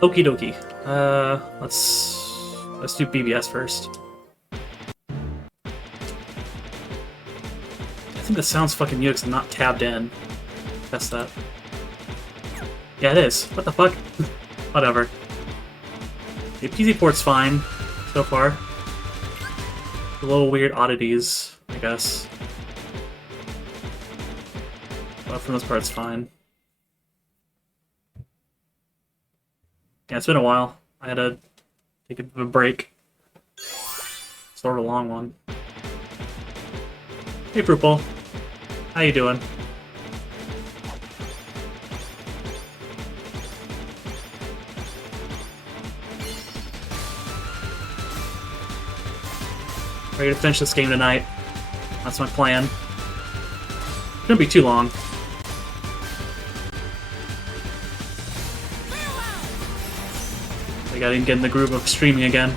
Okie dokie. Let's do BBS first. I think the sound's fucking mute 'cause I'm not tabbed in. Test that. Yeah, it is. What the fuck? Whatever. The PC port's fine so far. A little weird oddities, I guess. But for the most part, it's fine. Yeah, it's been a while. I had to take a bit of a break. Sort of a long one. Hey, Purple. How you doing? Ready to finish this game tonight. That's my plan. Shouldn't be too long. I gotta get in the groove of streaming again.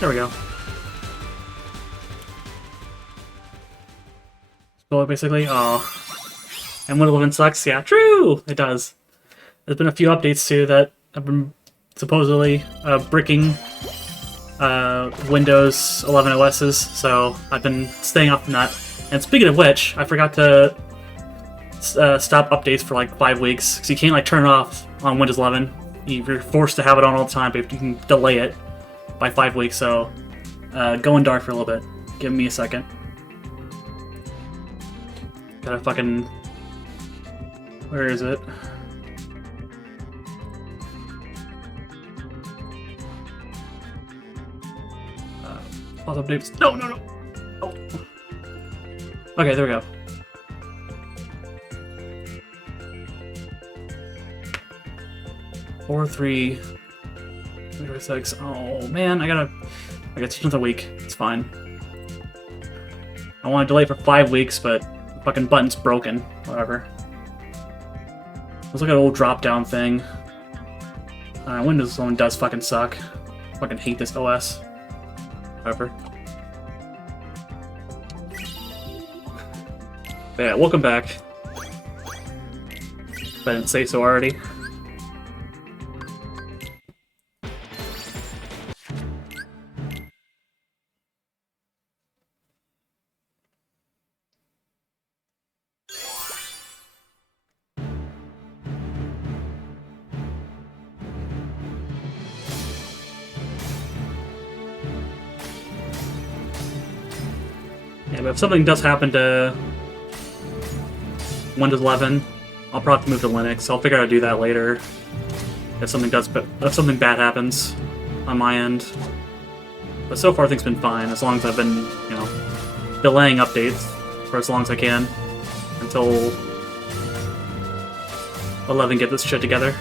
There we go. So basically, oh. And Windows 11 sucks? Yeah, true! It does. There's been a few updates too that have been supposedly bricking Windows 11 OSs, so I've been staying off from that. And speaking of which, I forgot to stop updates for like 5 weeks, because you can't like turn it off on Windows 11. You're forced to have it on all the time, but you can delay it by 5 weeks, so going dark for a little bit. Give me a second. Gotta fucking... Where is it? Pause updates. No, no, no! Oh. Okay, there we go. Four, 3, 6. Oh man, I gotta teach another week. It's fine. I want to delay for 5 weeks, but the fucking button's broken. Whatever. Let's look at an old drop-down thing. Windows 11 does fucking suck. Fucking hate this OS. Whatever. But yeah, welcome back. If I didn't say so already. Yeah, but if something does happen to Windows 11, I'll probably move to Linux. I'll figure out how to do that later. If something bad happens on my end. But so far things have been fine, as long as I've been, you know, delaying updates for as long as I can until 11 get this shit together.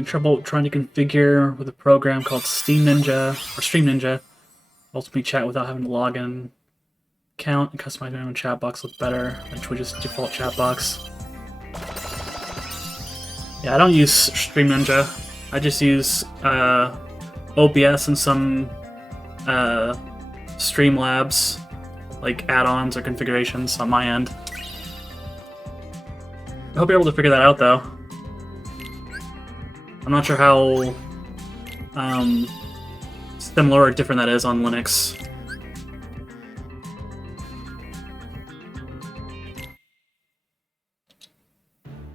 Having trouble trying to configure with a program called Steam Ninja or Stream Ninja. Helps me chat without having to log in. Account and customize my own chat box look better than Twitch's default chat box. Yeah, I don't use Stream Ninja. I just use OBS and some Streamlabs, like add-ons or configurations on my end. I hope you're able to figure that out, though. I'm not sure how similar or different that is on Linux.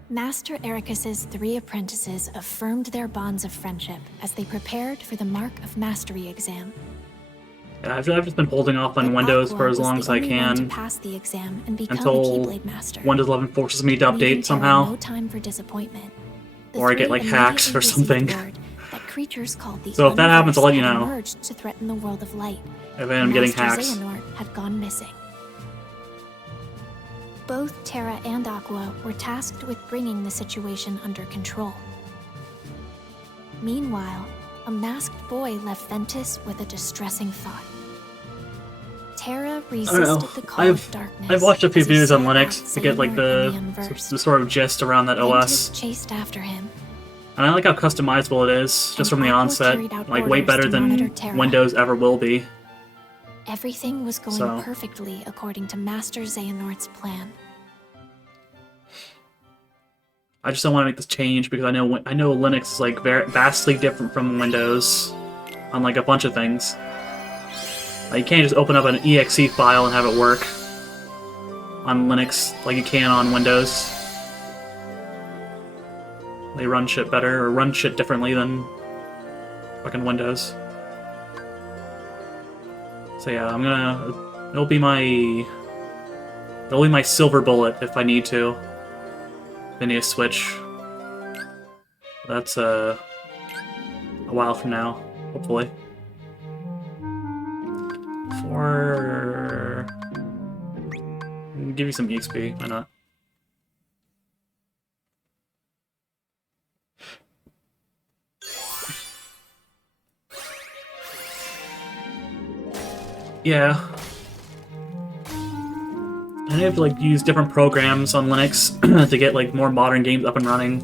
Master Ericus's 3 apprentices affirmed their bonds of friendship as they prepared for the Mark of Mastery exam. Yeah, I've just been holding off on Windows for as long as I can pass the exam and become until a Keyblade Master. Windows 11 forces me to update somehow. No time for disappointment. Or I get like hacked or something. That creatures called the So if that happens, I'll let you know. Emerged to threaten the world of light. If I am getting hacked. Xehanort had gone missing. Both Terra and Aqua were tasked with bringing the situation under control. Meanwhile, a masked boy left Ventus with a distressing thought. Terra resisted the call of darkness. I've watched a few videos on Linux to get like the sort of gist around that OS. Chased after him. And I like how customizable it is, just from the onset. Like, way better than Windows ever will be. Everything was going perfectly according to Master Xehanort's plan. I just don't want to make this change because I know Linux is like vastly different from Windows on like a bunch of things. Like, you can't just open up an exe file and have it work on Linux like you can on Windows. They run shit better or run shit differently than fucking Windows. So yeah, it'll be my silver bullet if I need to. I need to switch. That's a while from now, hopefully. Give you some EXP, why not? Yeah. I have to like use different programs on Linux to get like more modern games up and running.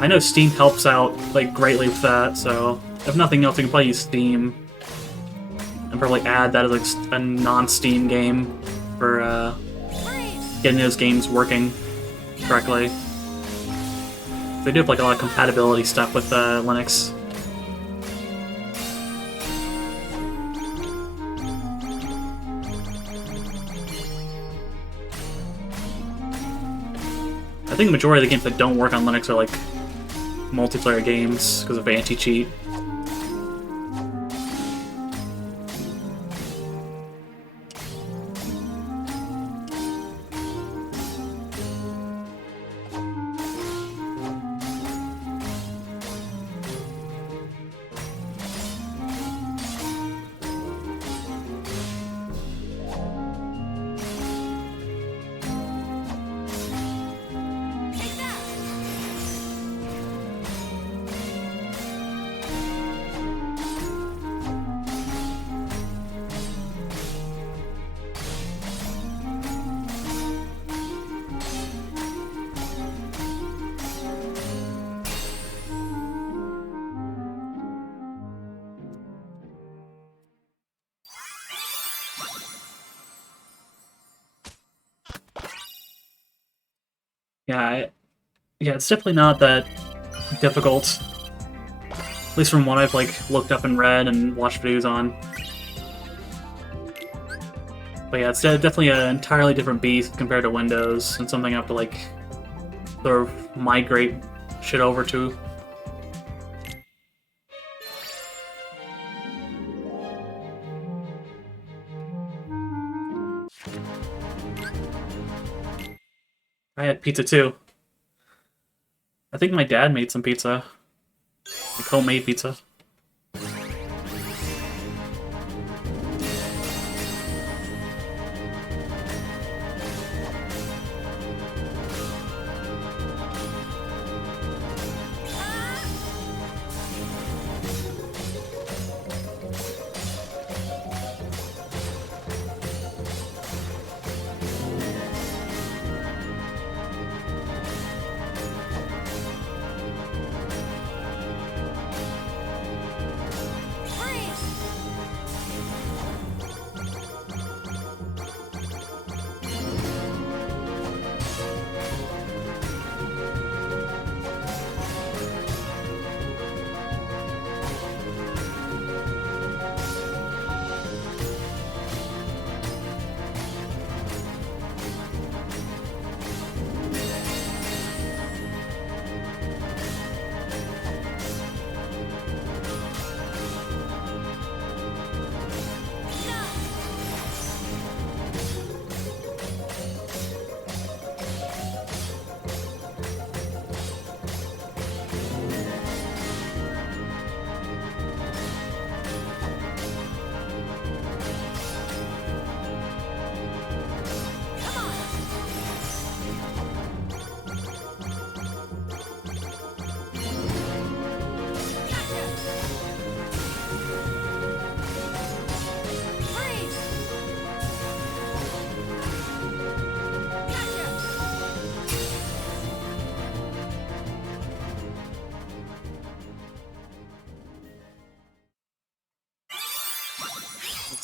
I know Steam helps out like greatly with that, so if nothing else, you can probably use Steam and probably add that as like a non-Steam game for getting those games working correctly. They do have like a lot of compatibility stuff with Linux. I think the majority of the games that don't work on Linux are like multiplayer games because of anti-cheat. Yeah, it's definitely not that difficult. At least from what I've like looked up and read and watched videos on. But yeah, it's definitely an entirely different beast compared to Windows, and something I have to like sort of migrate shit over to. I had pizza too. I think my dad made some pizza. Like homemade pizza.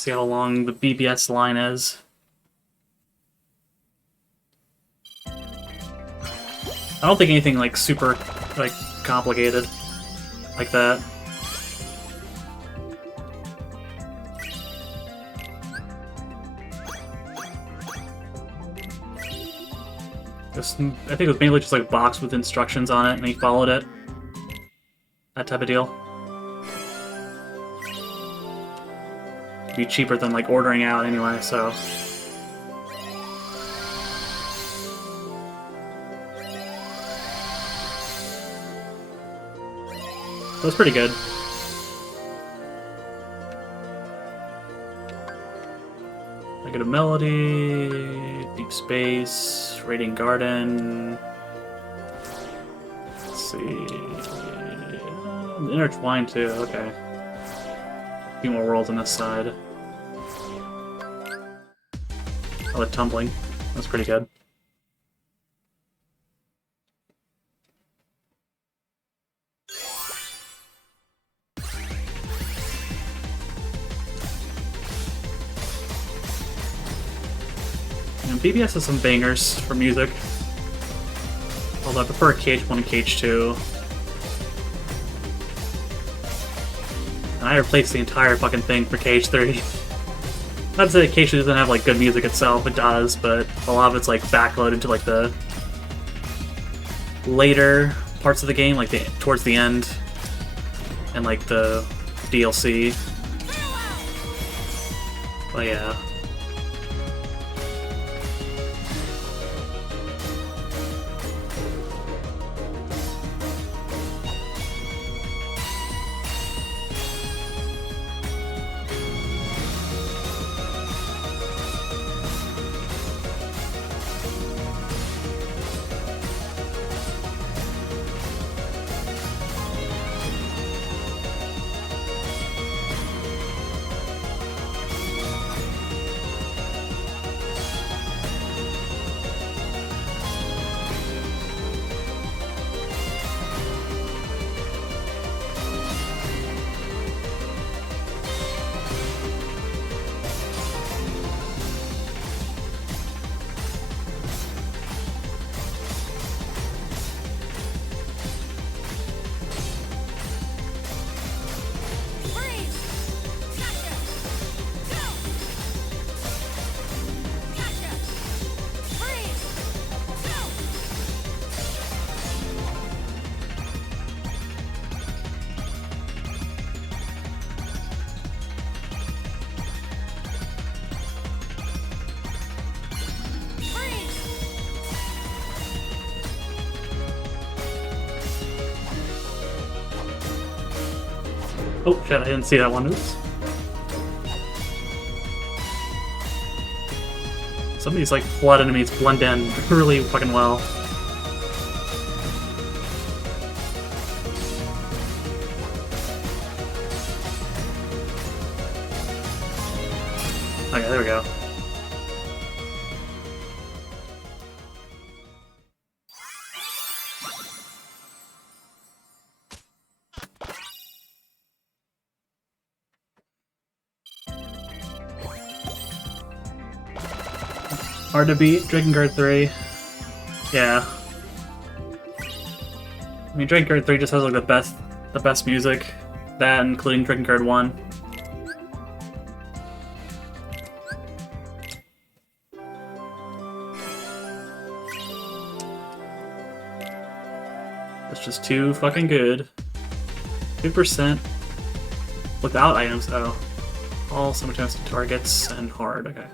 See how long the BBS line is. I don't think anything like super like complicated like that. I think it was mainly just like a box with instructions on it, and he followed it. That type of deal. Be cheaper than like ordering out anyway, so. That's pretty good. Negative Melody, Deep Space, Radiant Garden. Let's see. Intertwined too, okay. A few more worlds on this side. Oh, the Tumbling. That's pretty good. BBS has some bangers for music. Although I prefer KH1 and KH2. And I replaced the entire fucking thing for KH3. Not to say KH2 doesn't have like good music itself, it does, but a lot of it's like backloaded to like the later parts of the game, like towards the end, and like the DLC. But yeah. Oh shit, I didn't see that one. Oops. Some of these like flood enemies blend in really fucking well. Okay, there we go. Hard to beat, Drakengard 3. Yeah. I mean, Drakengard 3 just has like the best music. That, including Drakengard 1. That's just too fucking good. 2% without items, oh. All simultaneous targets and hard, okay.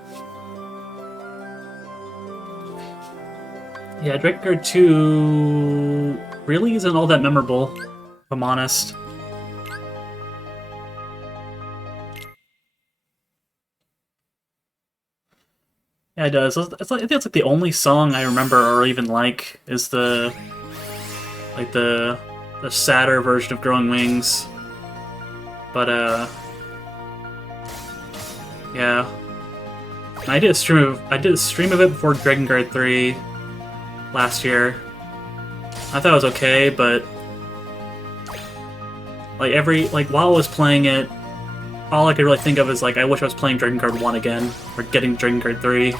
Yeah, Drakengard 2 really isn't all that memorable, if I'm honest. Yeah, it does. I think it's like the only song I remember or even like is the sadder version of Growing Wings. But yeah. I did a stream of it before Drakengard 3 last year. I thought it was okay, but like while I was playing it, all I could really think of is, like, I wish I was playing Dragon Guard 1 again, or getting Dragon Guard 3.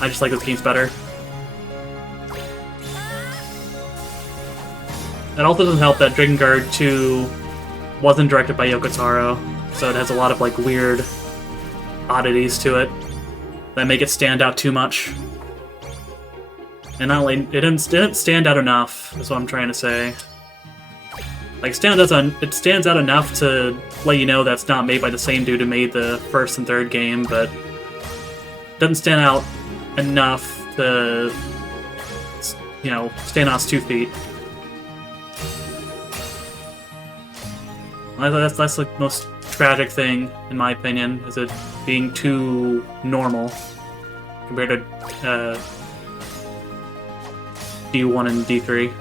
I just like those games better. It also doesn't help that Dragon Guard 2 wasn't directed by Yoko Taro, so it has a lot of, like, weird oddities to it that make it stand out too much. And not only, it didn't stand out enough, is what I'm trying to say. Like, it stands out enough to let you know that's not made by the same dude who made the first and third game, but doesn't stand out enough to, you know, stand on its 2 feet. That's the most tragic thing, in my opinion, is it being too normal compared to D1 and D3.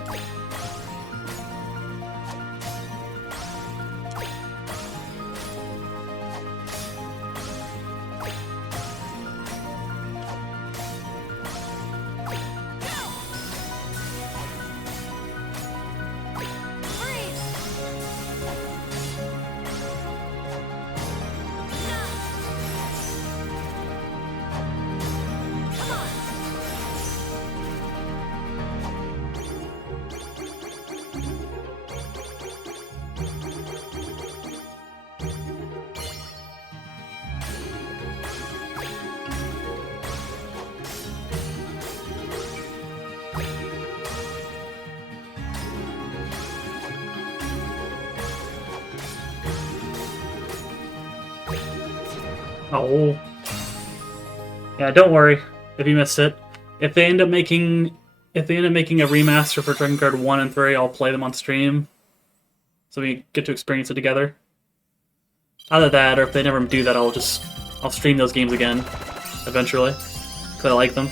Oh. Yeah, don't worry if you missed it. If they end up making a remaster for Dragon Guard 1 and 3, I'll play them on stream. So we get to experience it together. Either that, or if they never do that, I'll stream those games again eventually. Because I like them.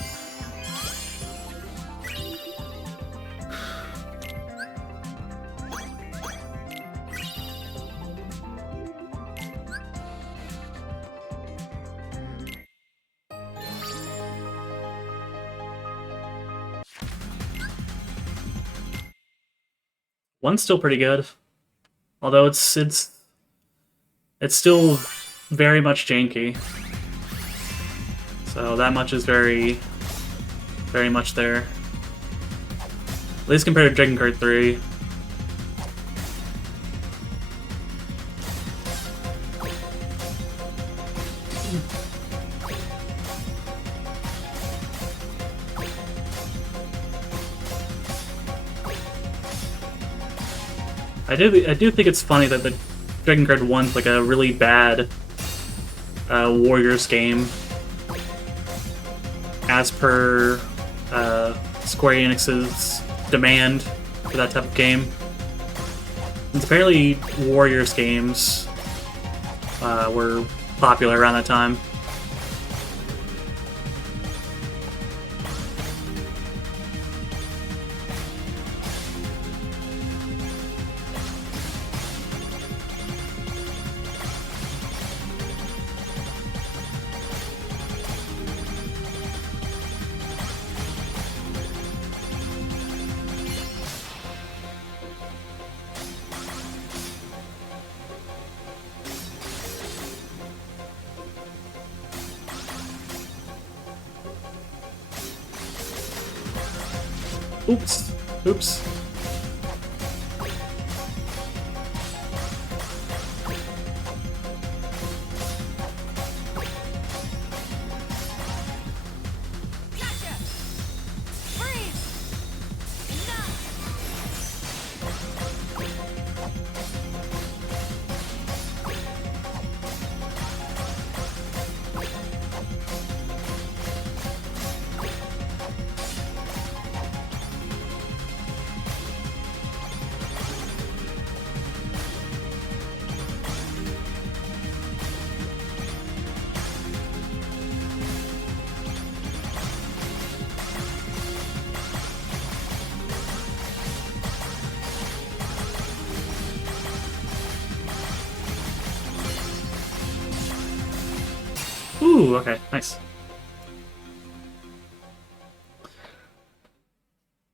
One's still pretty good, although it's still very much janky. So that much is very, very much there. At least compared to Dragon Guard 3. I do think it's funny that the Dragon Guard 1's like a really bad Warriors game, as per Square Enix's demand for that type of game. It's apparently Warriors games were popular around that time. Oops. Oops. Ooh, okay, nice.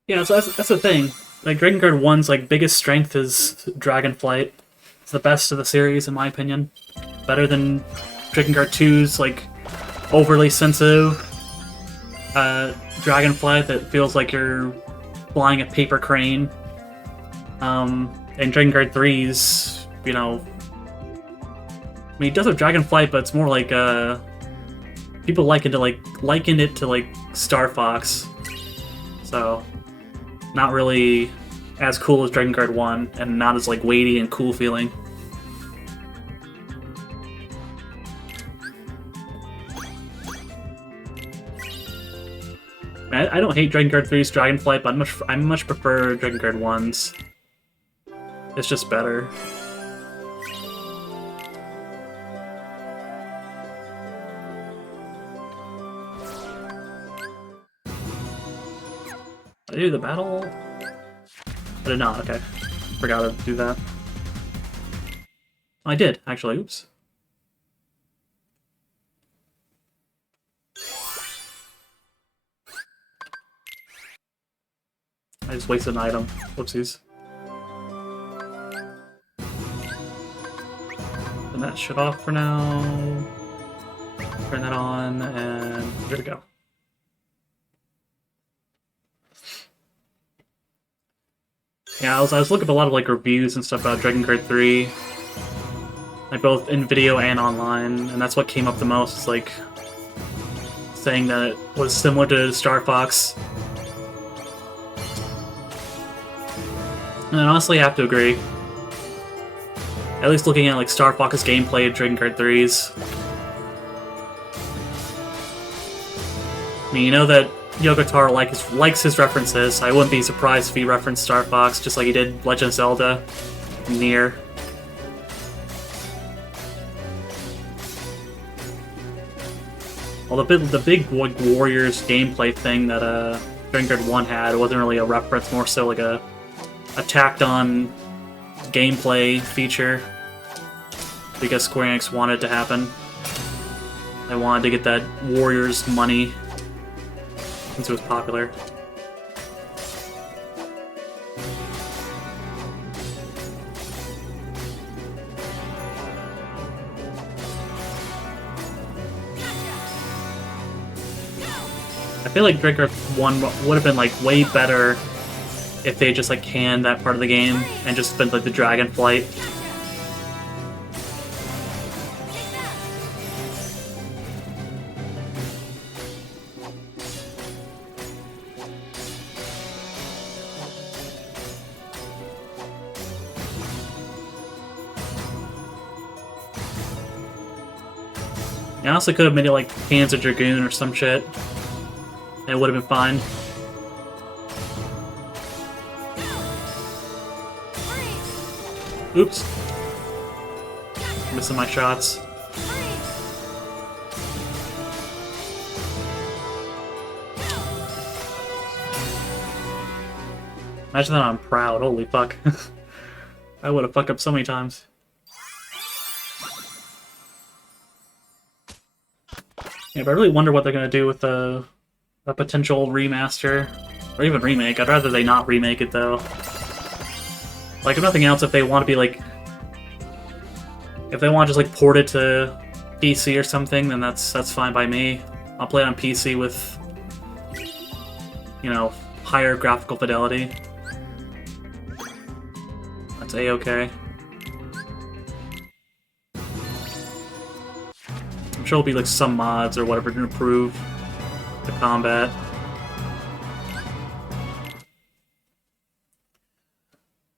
Yeah, so that's the thing. Like, Dragon Guard 1's like biggest strength is Dragonflight. It's the best of the series, in my opinion. Better than Drakengard 2's, like, overly sensitive Dragonflight that feels like you're flying a paper crane. And Drakengard 3's, you know... I mean, it does have Dragonflight, but it's more like, people liken it to, like, Star Fox. So, not really as cool as Drakengard 1, and not as, like, weighty and cool feeling. I don't hate Drakengard 3's Dragonflight, but I much prefer Drakengard 1's. It's just better. Did I do the battle? I did not, okay. Forgot to do that. I did, actually, oops. I just wasted an item. Whoopsies. Turn that shit off for now. Turn that on, and here we go. Yeah, I was looking at a lot of like reviews and stuff about Drakengard 3, like both in video and online, and that's what came up the most. It's like saying that it was similar to Star Fox. And I honestly have to agree. At least looking at like Star Fox's gameplay at Drakengard 3's. I mean, you know that Yoko Taro likes his references. I wouldn't be surprised if he referenced Star Fox just like he did Legend of Zelda and Nier. Well, the big like, Warriors gameplay thing that Drakengard 1 had wasn't really a reference, more so like a tacked on gameplay feature because Square Enix wanted it to happen. They wanted to get that Warriors money since it was popular. I feel like Drakengard 1 would have been like way better if they just like canned that part of the game and just spent like the Dragonflight. I also could have made it like Panzer Dragoon or some shit, and it would have been fine. Oops. Missing my shots. Imagine that I'm proud, holy fuck. I would have fucked up so many times. Yeah, but I really wonder what they're gonna do with a potential remaster, or even remake. I'd rather they not remake it though. Like, if nothing else, if they want to be like, if they want to just like port it to PC or something, then that's fine by me. I'll play it on PC with, you know, higher graphical fidelity. That's a-okay. I'm sure there'll be like some mods or whatever to improve the combat.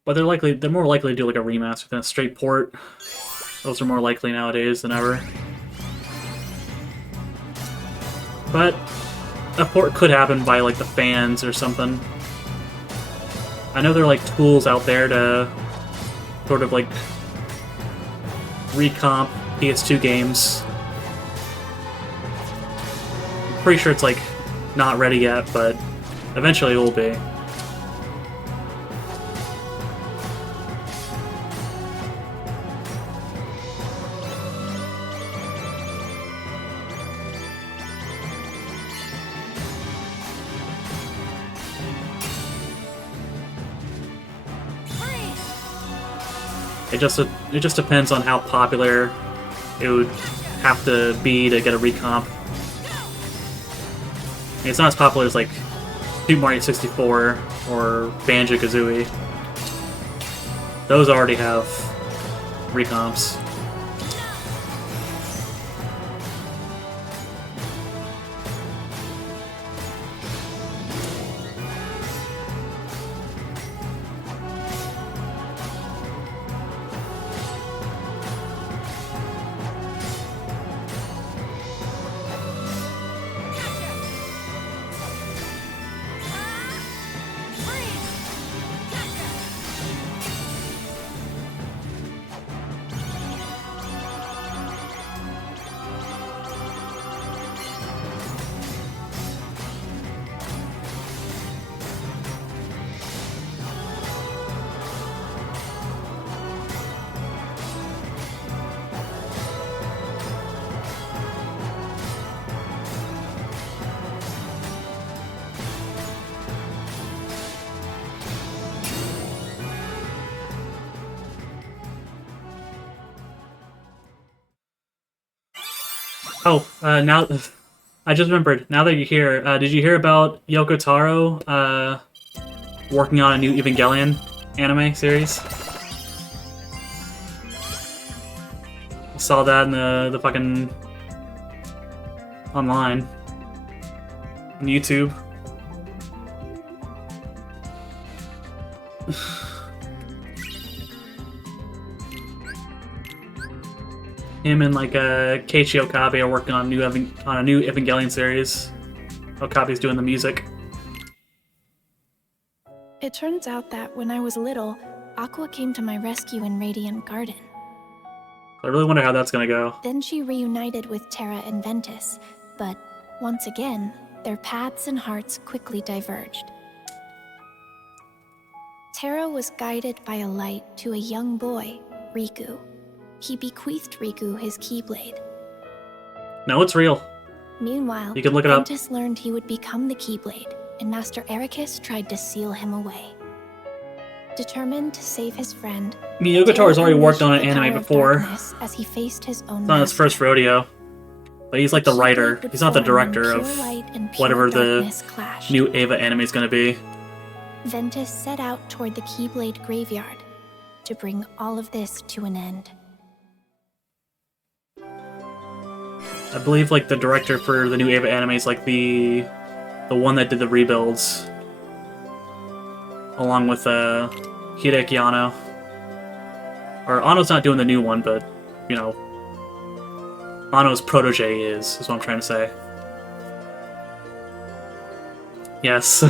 But they're more likely to do like a remaster than a straight port. Those are more likely nowadays than ever. But a port could happen by like the fans or something. I know there are like tools out there to sort of like recomp PS2 games. I'm pretty sure it's like not ready yet, but eventually it will be. It just depends on how popular it would have to be to get a recomp. I mean, it's not as popular as like Super Mario 64 or Banjo-Kazooie. Those already have recomps. Oh, now I just remembered. Now that you're here, did you hear about Yoko Taro working on a new Evangelion anime series? I saw that in the fucking online on YouTube. Him and like Keiichi Okabe are working on a new Evangelion series. Okabe's doing the music. It turns out that when I was little, Aqua came to my rescue in Radiant Garden. I really wonder how that's gonna go. Then she reunited with Terra and Ventus, but once again, their paths and hearts quickly diverged. Terra was guided by a light to a young boy, Riku. He bequeathed Riku his Keyblade. No, it's real. Meanwhile, You can look it up. Ventus learned he would become the Keyblade, and Master Ericus tried to seal him away. Determined to save his friend, I mean, Yoko Taro's already worked on an unleashed the anime power of before. darkness as he faced his own It's not his master. first rodeo. But he's like the Keyblade writer. would He's not the form when director of pure light and pure whatever the darkness clashed. new Eva anime is gonna be. Ventus set out toward the Keyblade graveyard to bring all of this to an end. I believe like the director for the new Eva anime is like the one that did the rebuilds, along with Hideaki Anno. Or Anno's not doing the new one, but you know, Anno's protege is what I'm trying to say. Yes.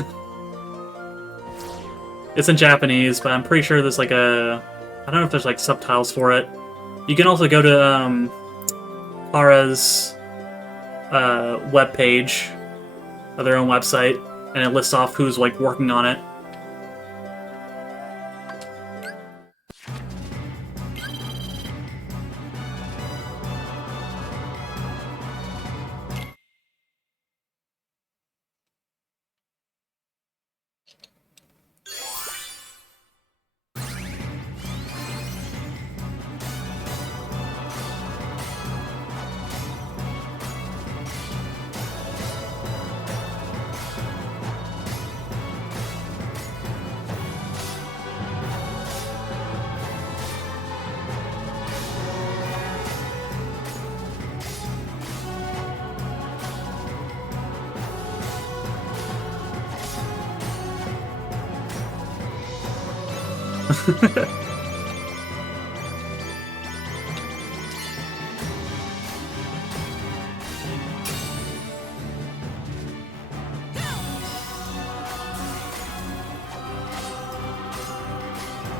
It's in Japanese, but I'm pretty sure there's like I don't know if there's like subtitles for it. You can also go to Para's webpage of their own website, and it lists off who's like working on it.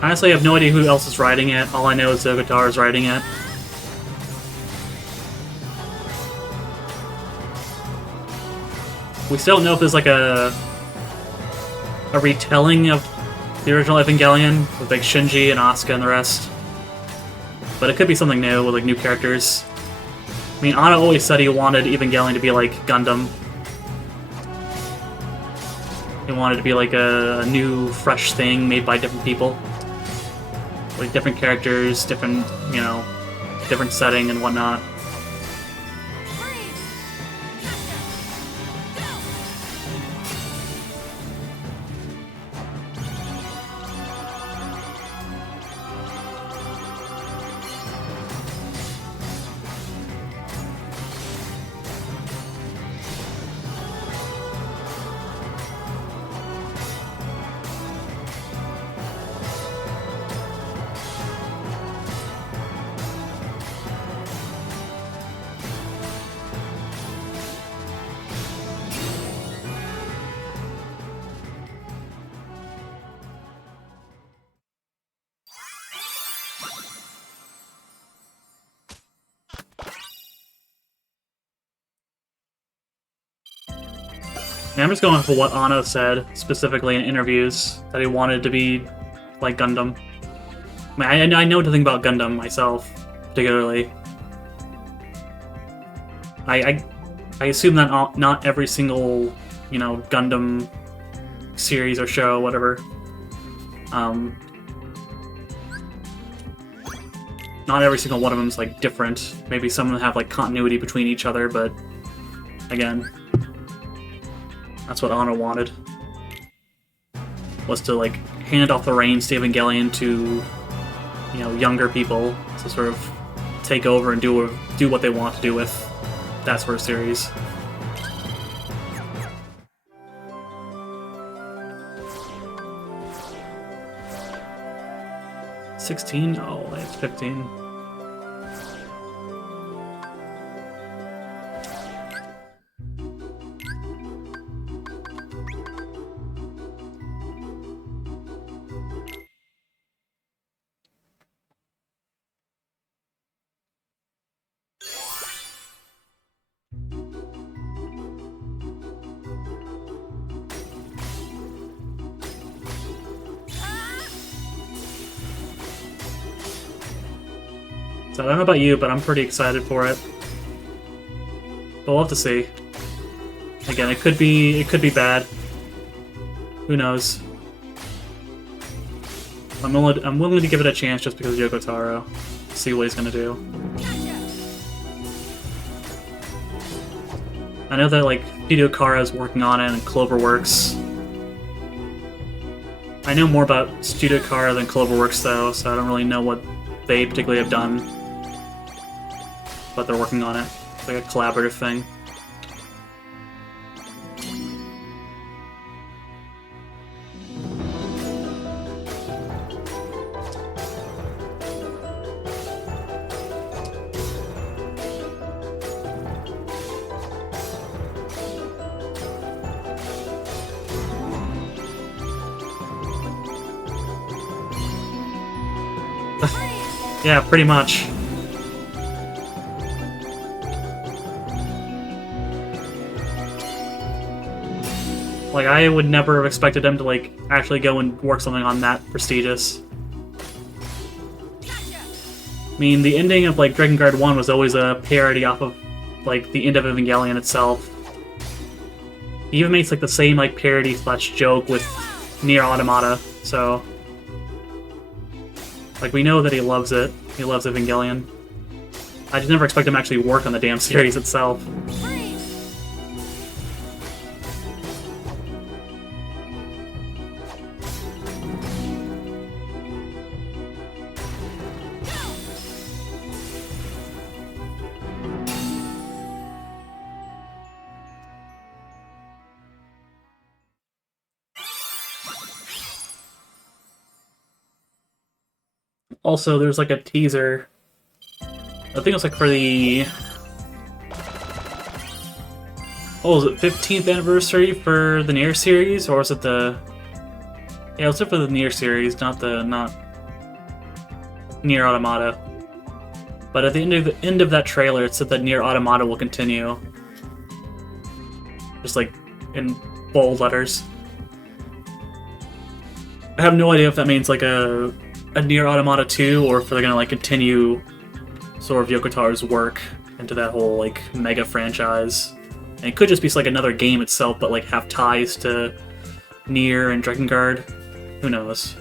Honestly, I have no idea who else is writing it. All I know is Zogotar is writing it. We still don't know if there's like a retelling of the original Evangelion with like Shinji and Asuka and the rest. But it could be something new with like new characters. I mean, Anno always said he wanted Evangelion to be like Gundam. He wanted it to be like a new, fresh thing made by different people. like different characters, different, you know, different setting and whatnot. Yeah, I'm just going for what Anno said, specifically in interviews, that he wanted to be like Gundam. I mean, I know nothing about Gundam myself, particularly. I assume that not every single, you know, Gundam series or show, whatever, not every single one of them is like different. Maybe some of them have like continuity between each other, but again, that's what Anno wanted. Was to like hand off the reins to Evangelion to, you know, younger people to sort of take over and do what they want to do with that sort of series. $16? Oh, it's $15. So I don't know about you, but I'm pretty excited for it. But we'll have to see. Again, it could be bad. Who knows? I'm willing to give it a chance just because of Yoko Taro. See what he's gonna do. I know that like Hideo Kara is working on it and Cloverworks. I know more about Studio Kara than Cloverworks though, so I don't really know what they particularly have done. But they're working on it. It's like a collaborative thing. Yeah, pretty much. Like, I would never have expected them to, like, actually go and work something on that prestigious. I mean, the ending of, like, Drakengard 1 was always a parody off of, like, the end of Evangelion itself. He even makes, like, the same, like, parody slash joke with Nier Automata, so... Like, we know that he loves it. He loves Evangelion. I just never expect him to actually work on the damn series itself. Also, there's like a teaser. I think it was like for the... Oh, was it 15th anniversary for the Nier series? Or was it the... Yeah, it was for the Nier series, not Nier Automata. But at the end of that trailer, it said that Nier Automata will continue. Just like in bold letters. I have no idea if that means like a Nier Automata 2, or if they're gonna like continue sort of Yoko Taro's work into that whole like mega franchise. And it could just be like another game itself, but like have ties to Nier and Drakengard. Who knows?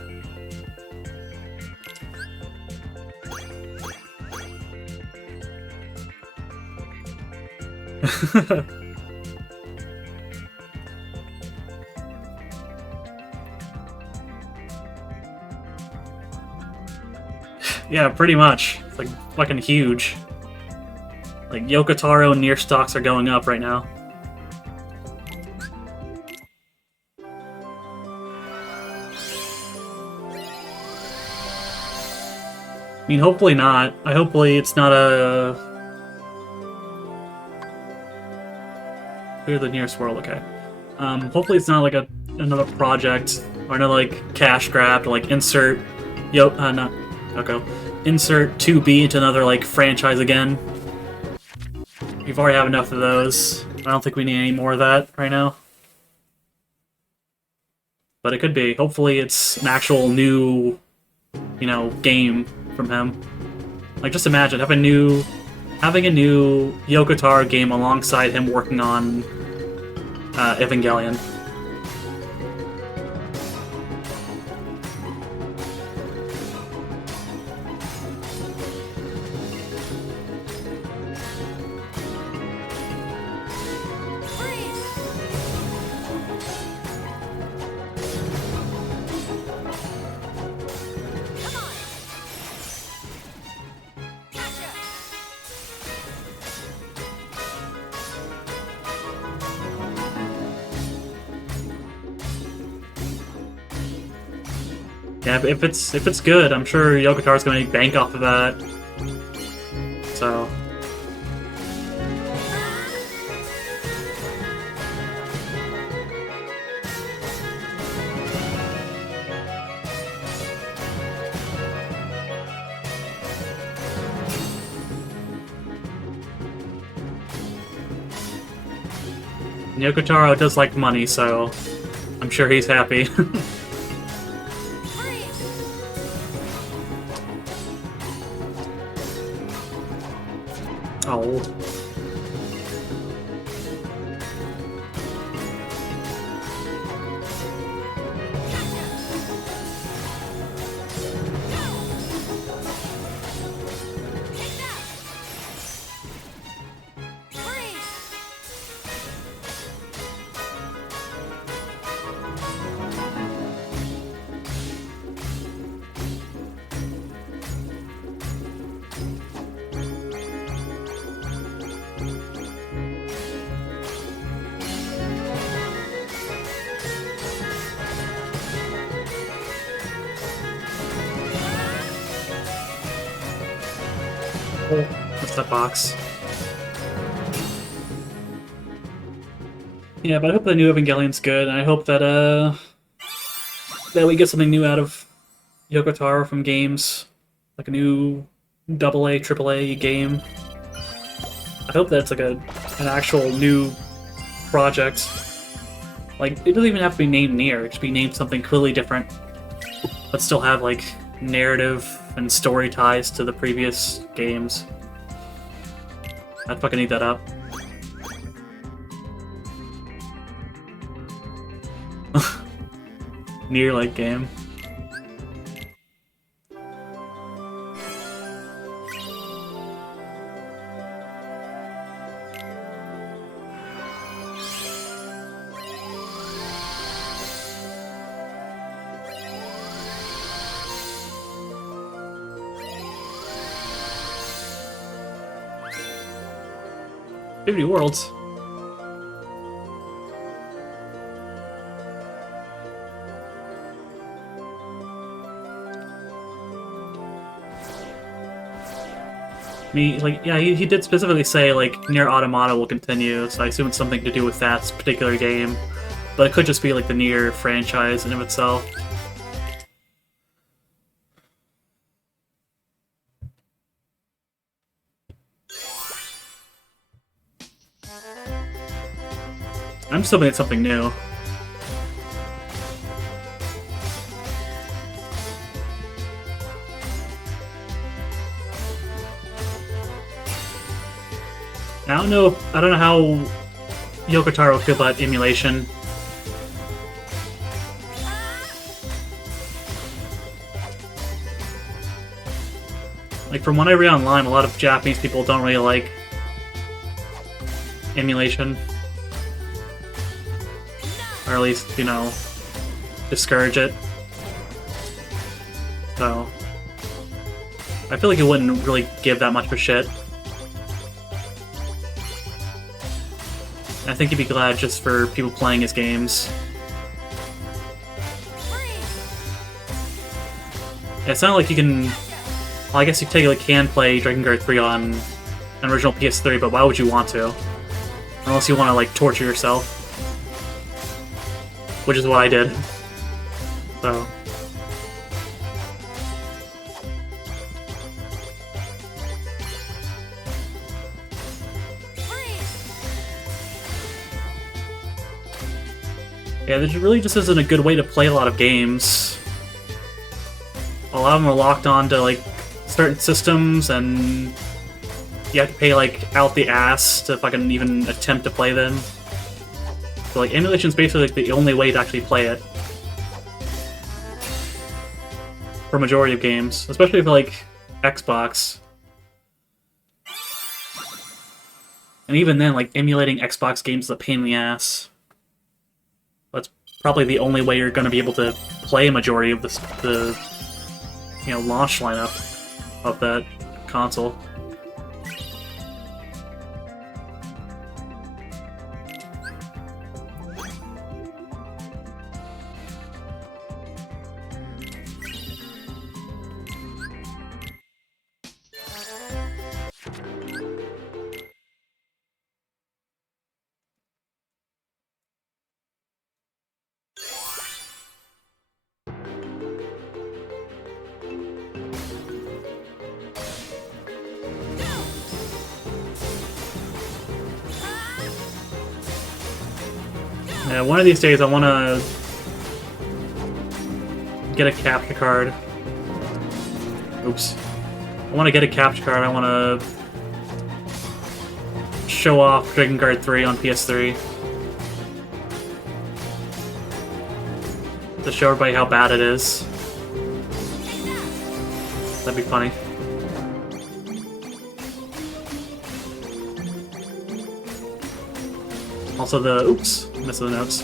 Yeah, pretty much. It's like fucking huge. Like Yoko Taro and Nier stocks are going up right now. I mean, hopefully not. Hopefully it's not a... Clear the Nier swirl, okay. Hopefully it's not like another project or another like cash grab to like insert not Yoko. Insert 2B into another like franchise again. We've already have enough of those. I don't think we need any more of that right now. But it could be. Hopefully it's an actual new, game from him. Like, just imagine having a new Yoko Taro game alongside him working on Evangelion. Yeah, if it's good, I'm sure Yoko Taro's gonna make bank off of that. So. And Yoko Taro does like money, so I'm sure he's happy. Oh. What's that box? Yeah, but I hope the new Evangelion's good, and I hope that that we get something new out of Yoko Taro from games, like a new AA, AAA game. I hope that's like an actual new project. Like, it doesn't even have to be named Nier; it should be named something completely different, but still have like narrative and story ties to the previous games. I'd fucking eat that up. Nier-like game. Worlds. He did specifically say, like, Nier Automata will continue, so I assume it's something to do with that particular game. But it could just be, like, the Nier franchise in of itself. I'm just hoping it's something new. I don't know how Yoko Taro feel about emulation. Like, from what I read online, a lot of Japanese people don't really like emulation. Or at least, you know, discourage it. So I feel like it wouldn't really give that much of a shit. I think he'd be glad just for people playing his games. Yeah, it's not like you can... Well, I guess you technically can play Drakengard 3 on an original PS3, but why would you want to? Unless you want to, like, torture yourself. Which is what I did. So... yeah, there really just isn't a good way to play a lot of games. A lot of them are locked on to, like, certain systems, and you have to pay, like, out the ass to fucking even attempt to play them. So, like, emulation's basically, like, the only way to actually play it. For a majority of games. Especially for, like, Xbox. And even then, like, emulating Xbox games is a pain in the ass. That's probably the only way you're going to be able to play a majority of the you know, launch lineup of that console. Yeah, one of these days I want to get a capture card. Oops. I want to get a capture card. I want to show off Drakengard 3 on PS3. To show everybody how bad it is. That'd be funny. Also the... oops, missed the notes.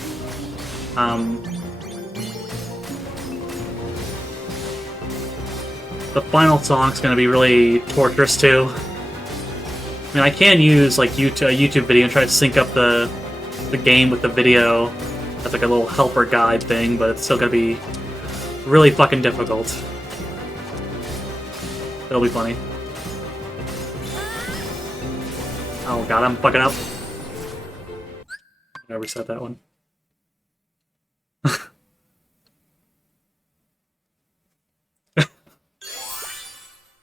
The final song's gonna be really torturous too. I mean, I can use like a YouTube video and try to sync up the game with the video as like a little helper guide thing, but it's still gonna be really fucking difficult. It'll be funny. Oh god, I'm fucking up. I reset that one.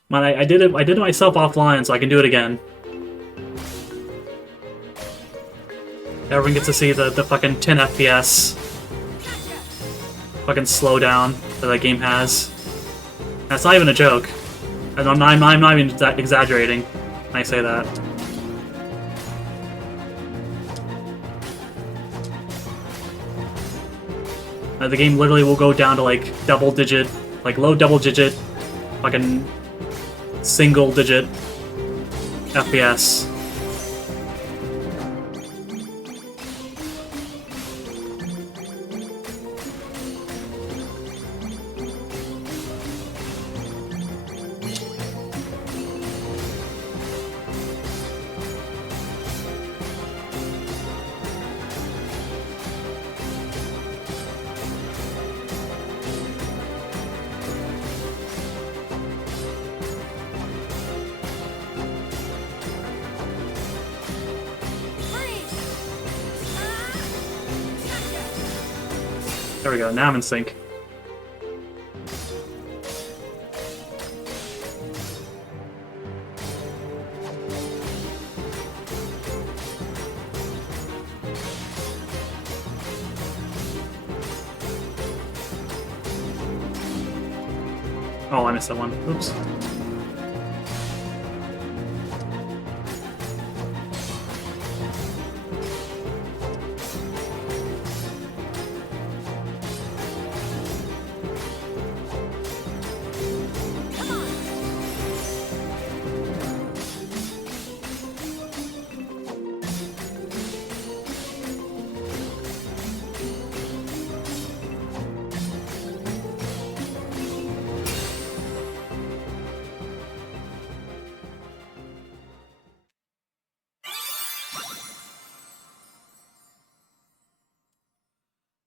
Man, I did it myself offline, so I can do it again. Everyone gets to see the fucking 10 FPS fucking slowdown that game has. That's not even a joke. And I'm not even exaggerating when I say that. The game literally will go down to like double digit, like low double digit, fucking single digit FPS. There we go, now I'm in sync. Oh, I missed that one. Oops.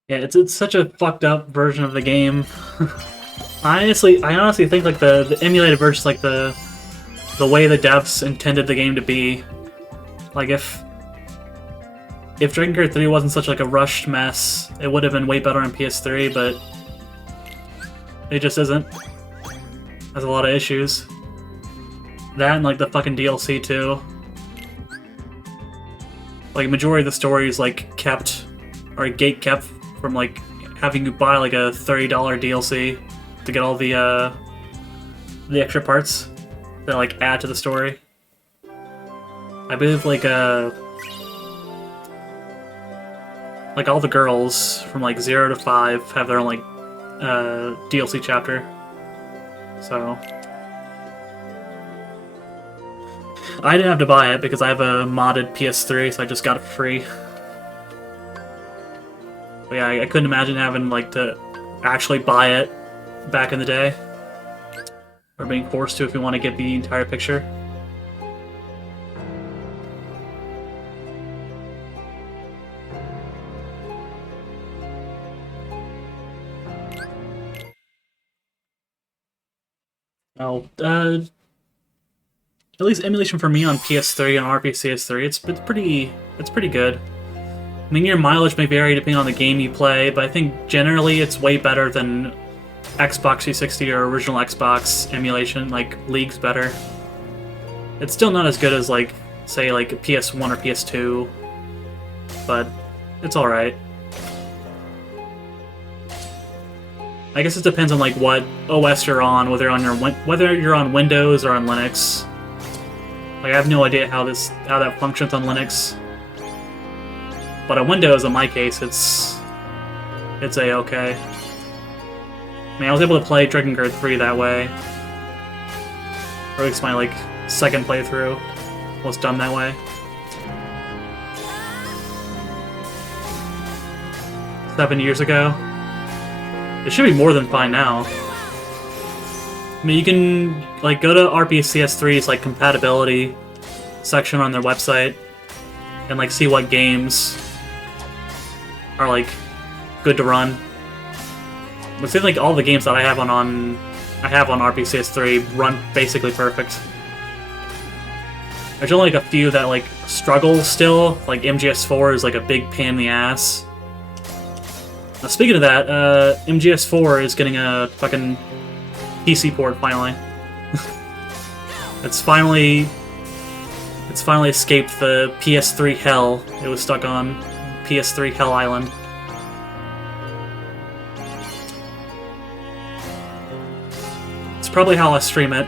Yeah, it's such a fucked up version of the game. I honestly think like the emulated version, like the way the devs intended the game to be. Like if Dragon Guard 3 wasn't such like a rushed mess, it would have been way better on PS3, but it just isn't. Has a lot of issues. That and like the fucking DLC too. Like majority of the story is like kept or gate kept from like having you buy like a $30 DLC to get all the extra parts that like add to the story. I believe like all the girls from like 0 to 5 have their own like DLC chapter. So I didn't have to buy it because I have a modded PS3, so I just got it free. But yeah, I couldn't imagine having like to actually buy it back in the day, or being forced to if you want to get the entire picture. Oh, at least emulation for me on PS3 and RPCS3, it's pretty good. I mean, your mileage may vary depending on the game you play, but I think generally it's way better than Xbox 360 or original Xbox emulation. Like, League's better. It's still not as good as like, say, like PS1 or PS2, but it's all right. I guess it depends on like what OS you're on, whether you're on Windows or on Linux. Like I have no idea how that functions on Linux, but on Windows, in my case, it's a-okay. I mean, I was able to play Dragon Guard 3 that way, or at least my like second playthrough was done that way. 7 years ago. It should be more than fine now. I mean, you can like go to RPCS3's like compatibility section on their website and like see what games are like good to run. But it seems like all the games that I have on RPCS3 run basically perfect. There's only like a few that like struggle still. Like MGS4 is like a big pain in the ass. Now, speaking of that, MGS4 is getting a fucking PC port finally. It's finally escaped the PS3 hell it was stuck on. PS3 Hell Island. It's probably how I stream it.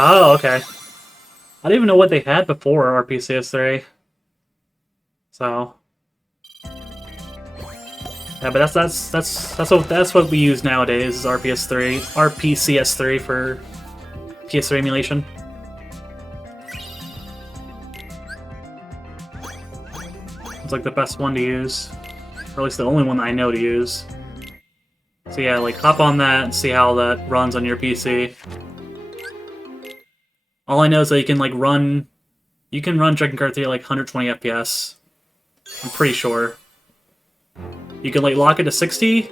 Oh, okay. I didn't even know what they had before RPCS3. So, yeah, but that's what we use nowadays is RPCS3 for PS3 emulation. It's like the best one to use, or at least the only one that I know to use. So yeah, like hop on that and see how that runs on your PC. All I know is that you can run Dragon Guard 3 at like 120 FPS. I'm pretty sure. You can like lock it to 60,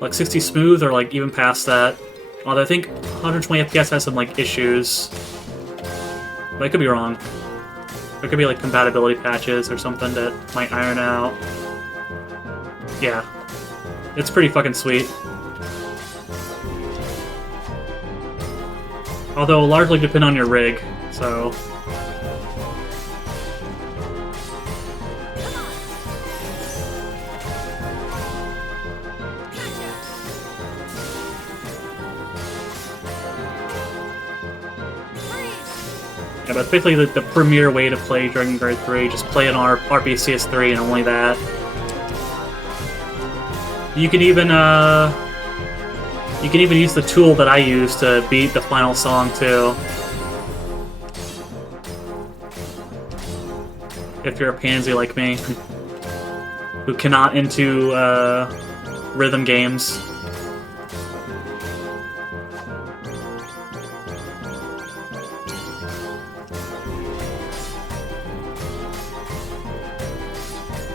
like 60 smooth, or like even past that. Although I think 120 FPS has some like issues, but I could be wrong. There could be like compatibility patches or something that might iron out. Yeah, it's pretty fucking sweet. Although largely depend on your rig, so. Yeah, but it's basically the premier way to play Drakengard 3. Just play an RPCS 3 and only that. You can even use the tool that I use to beat the final song too. If you're a pansy like me, who cannot into rhythm games.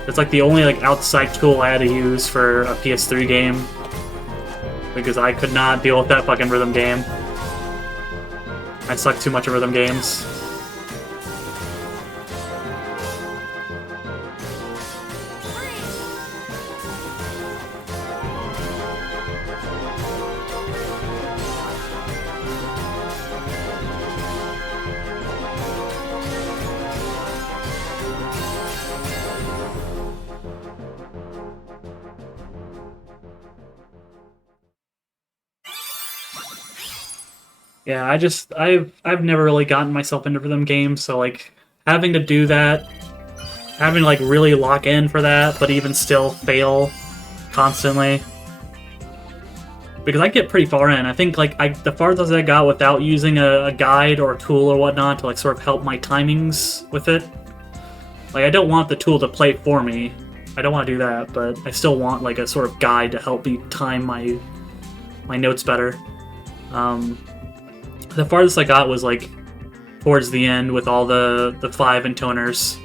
It's like the only like outside tool I had to use for a PS3 game, because I could not deal with that fucking rhythm game. I suck too much at rhythm games. Yeah, I've never really gotten myself into rhythm games, so like having to do that, having to like really lock in for that, but even still fail constantly. Because I get pretty far in. I think like the farthest I got without using a guide or a tool or whatnot to like sort of help my timings with it. Like I don't want the tool to play for me. I don't want to do that, but I still want like a sort of guide to help me time my notes better. The farthest I got was like towards the end with all the 5 intoners,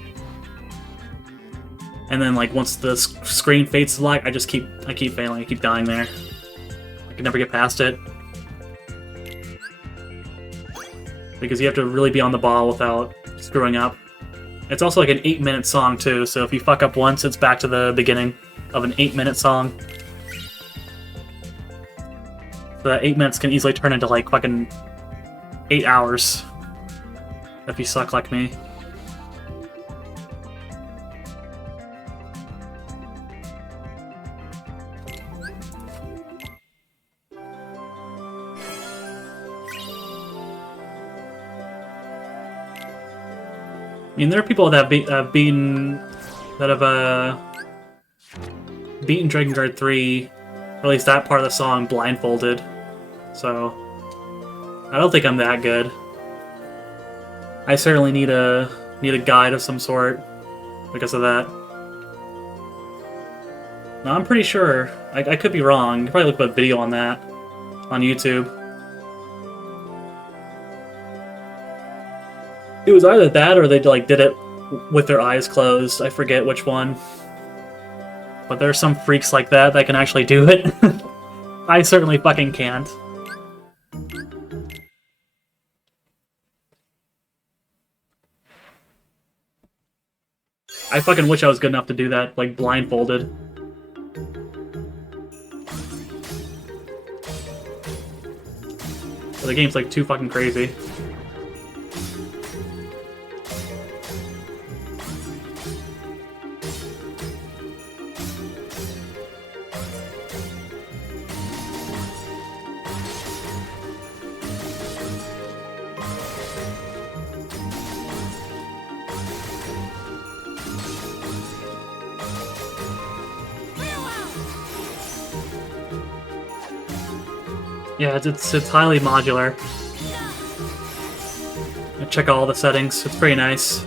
and then like once the screen fades to black, I keep failing. I keep dying there. I can never get past it because you have to really be on the ball without screwing up. It's also like an 8-minute song too, so if you fuck up once, it's back to the beginning of an 8-minute song. So that 8 minutes can easily turn into like fucking 8 hours if you suck like me. I mean, there are people that have beaten Drakengard 3, or at least that part of the song, blindfolded. So I don't think I'm that good. I certainly need a guide of some sort because of that. No, I'm pretty sure. I could be wrong. You can probably look up a video on that on YouTube. It was either that or they like did it with their eyes closed. I forget which one. But there are some freaks like that can actually do it. I certainly fucking can't. I fucking wish I was good enough to do that, like, blindfolded. But the game's, like, too fucking crazy. Yeah, it's highly modular. I check all the settings. It's pretty nice.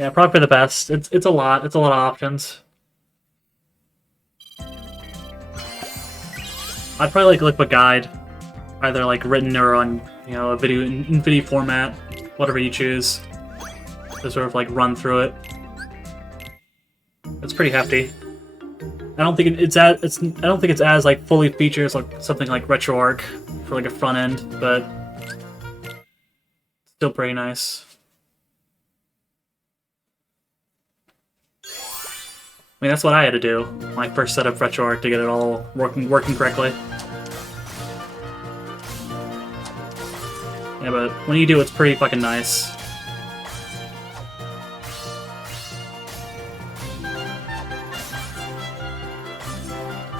Yeah, probably for the best. It's a lot. It's a lot of options. I'd probably like look up a guide, either like written or on a video in video format, whatever you choose, to sort of like run through it. It's pretty hefty. I don't think I don't think it's as like fully features like something like RetroArch for like a front end, but still pretty nice. I mean, that's what I had to do when I first set up RetroArch to get it all working correctly. Yeah, but when you do, it's pretty fucking nice.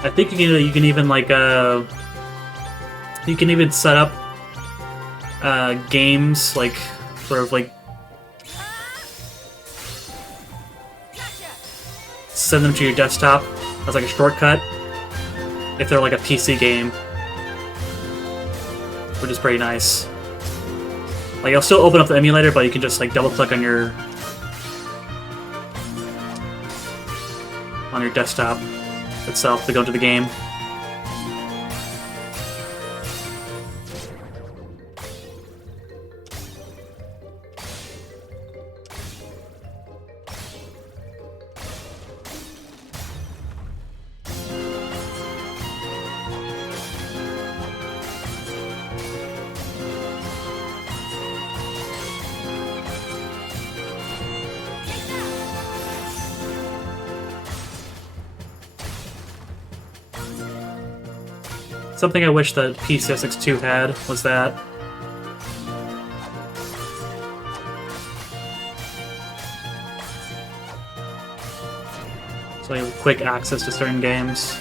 I think you can even like you can even set up games like sort of like send them to your desktop as like a shortcut if they're like a PC game, which is pretty nice. Like, it'll still open up the emulator, but you can just like double click on your desktop itself to go to the game. Something I wish that PCSX2 had was that. So you have quick access to certain games.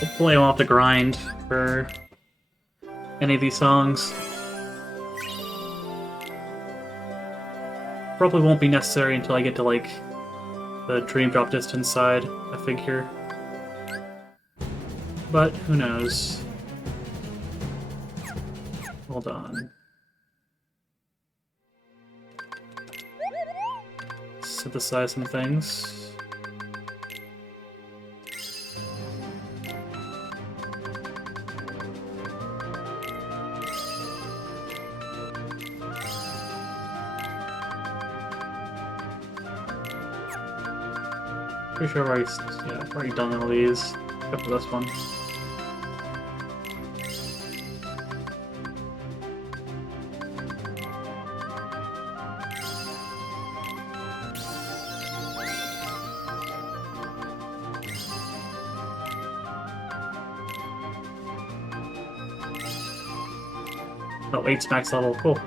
Hopefully I won't have to grind for any of these songs. Probably won't be necessary until I get to, like, the Dream Drop Distance side, I figure. But, who knows. Hold on. Synthesize some things. Pretty sure I've already done all these, except for this one. Oh, 8's max level, cool.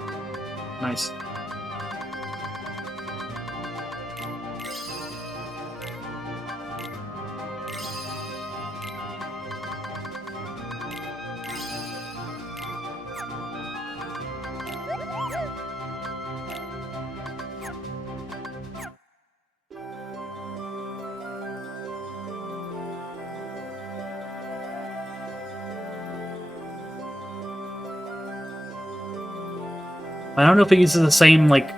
Nice. I don't know if it uses the same, like,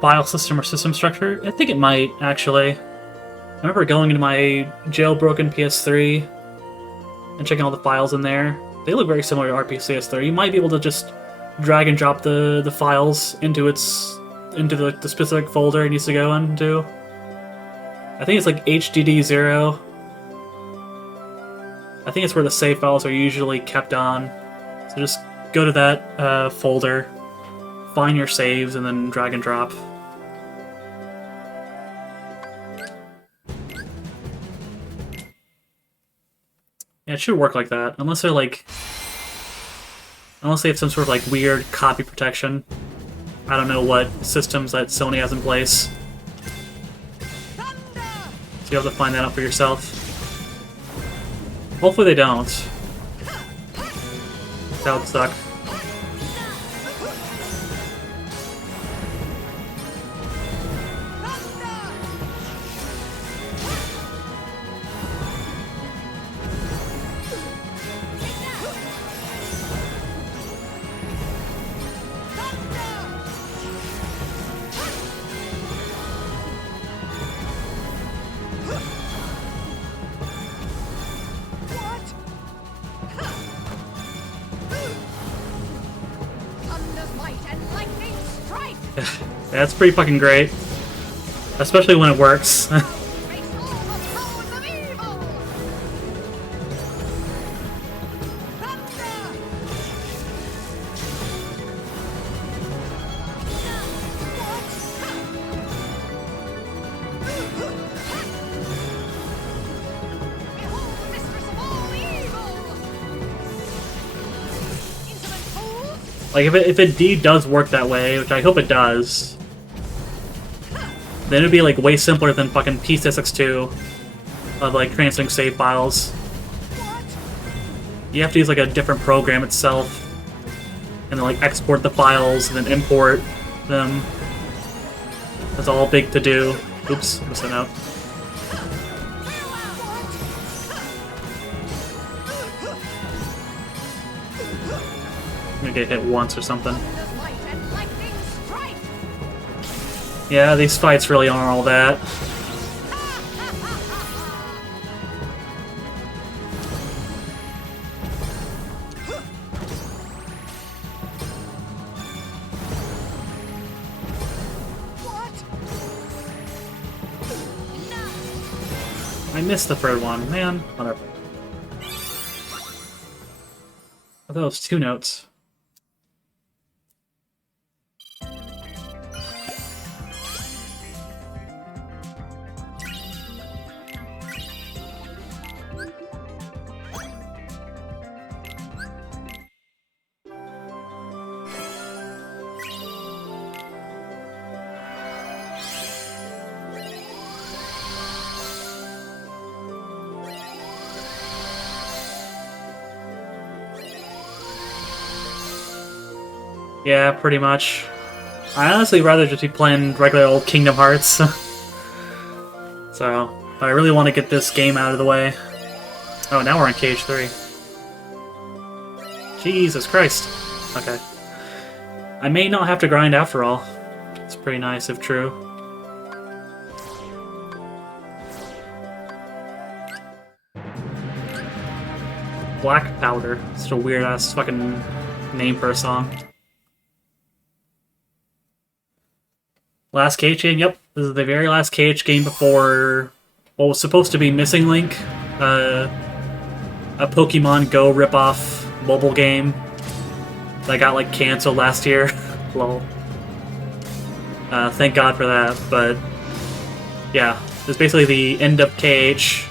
file system or system structure. I think it might, actually. I remember going into my jailbroken PS3 and checking all the files in there. They look very similar to RPCS3. You might be able to just drag and drop the files into its into the specific folder it needs to go into. I think it's like HDD0. I think it's where the save files are usually kept on. So just go to that folder, find your saves, and then drag and drop. Yeah, it should work like that, unless they're like... Unless they have some sort of like weird copy protection. I don't know what systems that Sony has in place. So you have to find that out for yourself. Hopefully they don't. That would suck. Yeah, it's pretty fucking great. Especially when it works. Like, if it indeed does work that way, which I hope it does, then it'd be, like, way simpler than fucking P6X2 of, like, transferring save files. You have to use, like, a different program itself, and then, like, export the files, and then import them. That's all big to do. Oops, missed a note. I'm gonna get hit once or something. Yeah, these fights really aren't all that. I missed the third one, man. Whatever. I thought it was 2 notes. Yeah, pretty much. I honestly rather just be playing regular old Kingdom Hearts. So, I really want to get this game out of the way. Oh, now we're on Cage 3. Jesus Christ. Okay. I may not have to grind after all. It's pretty nice if true. Black Powder. Such a weird-ass fucking name for a song. Last Cage game? Yep. This is the very last Cage game before what was supposed to be Missing Link. A Pokemon Go ripoff mobile game that got, like, canceled last year. Lol. Thank God for that, but yeah. It's basically the end of KH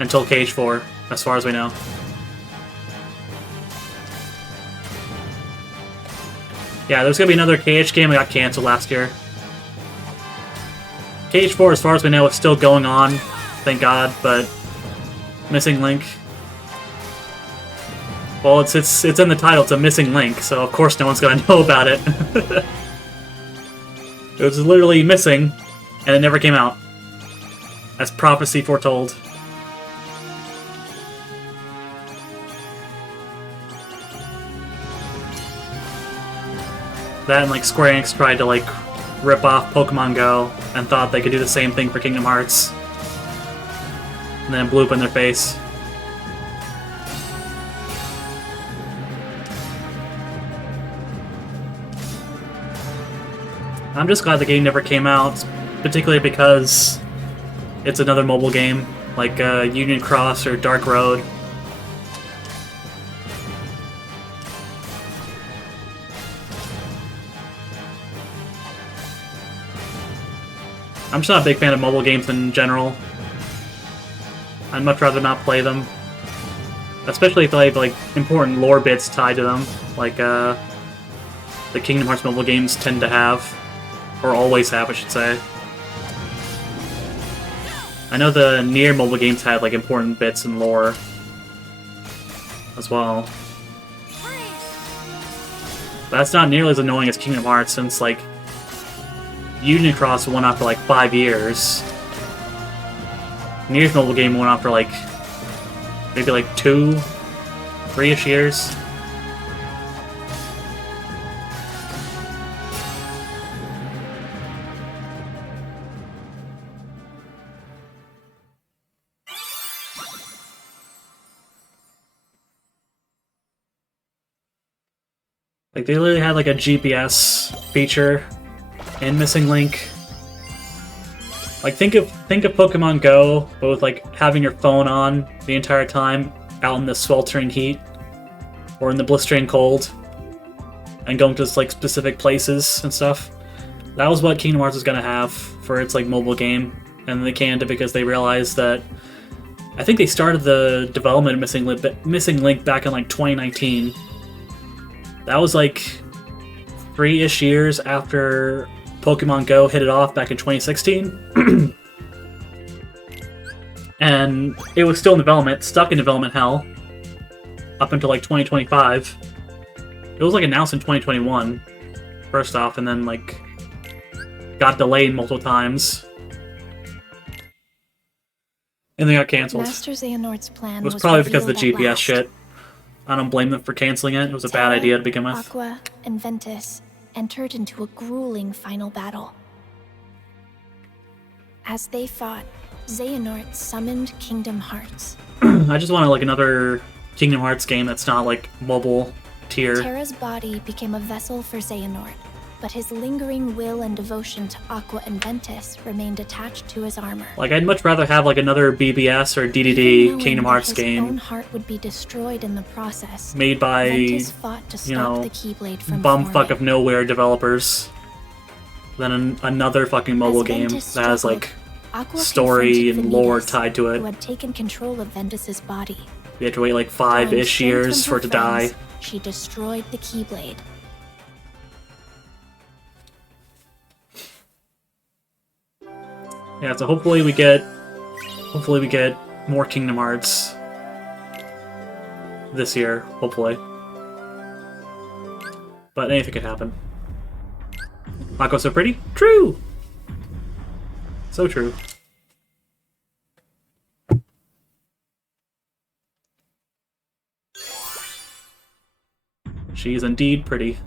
until KH4, as far as we know. Yeah, there's gonna be another KH game that got canceled last year. KH4, as far as we know, is still going on, thank God, but Missing Link. Well, it's in the title, it's a Missing Link, so of course no one's gonna know about it. It was literally missing, and it never came out. As prophecy foretold. That and, like, Square Enix tried to, like, rip off Pokemon Go and thought they could do the same thing for Kingdom Hearts. And then it blew up in their face. I'm just glad the game never came out, particularly because it's another mobile game, like Union Cross or Dark Road. I'm just not a big fan of mobile games in general. I'd much rather not play them. Especially if they have, like, important lore bits tied to them, like, the Kingdom Hearts mobile games tend to have. Or always have, I should say. I know the Nier mobile games had, like, important bits and lore as well. But that's not nearly as annoying as Kingdom Hearts, since, like, Union Cross went on for, like, 5 years. Nier's mobile game went on for, like, maybe, like, 2, 3-ish years. Like, they literally had, like, a GPS feature in Missing Link. Like, think of Pokemon Go, but with, like, having your phone on the entire time out in the sweltering heat or in the blistering cold and going to, like, specific places and stuff. That was what Kingdom Hearts was gonna have for its, like, mobile game, and they canned it because they realized that I think they started the development of Missing Link back in, like, 2019. That was, like, 3-ish years after Pokemon Go hit it off back in 2016. And it was still in development, stuck in development hell, up until, like, 2025. It was, like, announced in 2021, first off, and then, like, got delayed multiple times. And they got cancelled. Master Xehanort's plan It was probably because of the revealed at GPS last. shit. I don't blame them for canceling it. It was a bad Terra, idea to begin with. Aqua, and Ventus entered into a grueling final battle. As they fought, Xehanort summoned Kingdom Hearts. I just want like another Kingdom Hearts game that's not like mobile tier. Terra's body became a vessel for Xehanort, but his lingering will and devotion to Aqua and Ventus remained attached to his armor. Like, I'd much rather have like another BBS or Even DDD knowing Kingdom that Hearts his game own heart would be destroyed in the process. made by, Ventus fought to you stop know, the Keyblade from bumfuck forming. of nowhere developers than another fucking mobile As game Ventus that has struggled, like Aqua story confronted and lore Vanitas, tied to who it. had taken control of Ventus's body. We had to wait like Drawing 5-ish strength years from for her it to die. friends, she destroyed the Keyblade. Yeah, so hopefully we get more Kingdom Hearts this year, hopefully. But anything could happen. Aqua so pretty? True! So true. She is indeed pretty.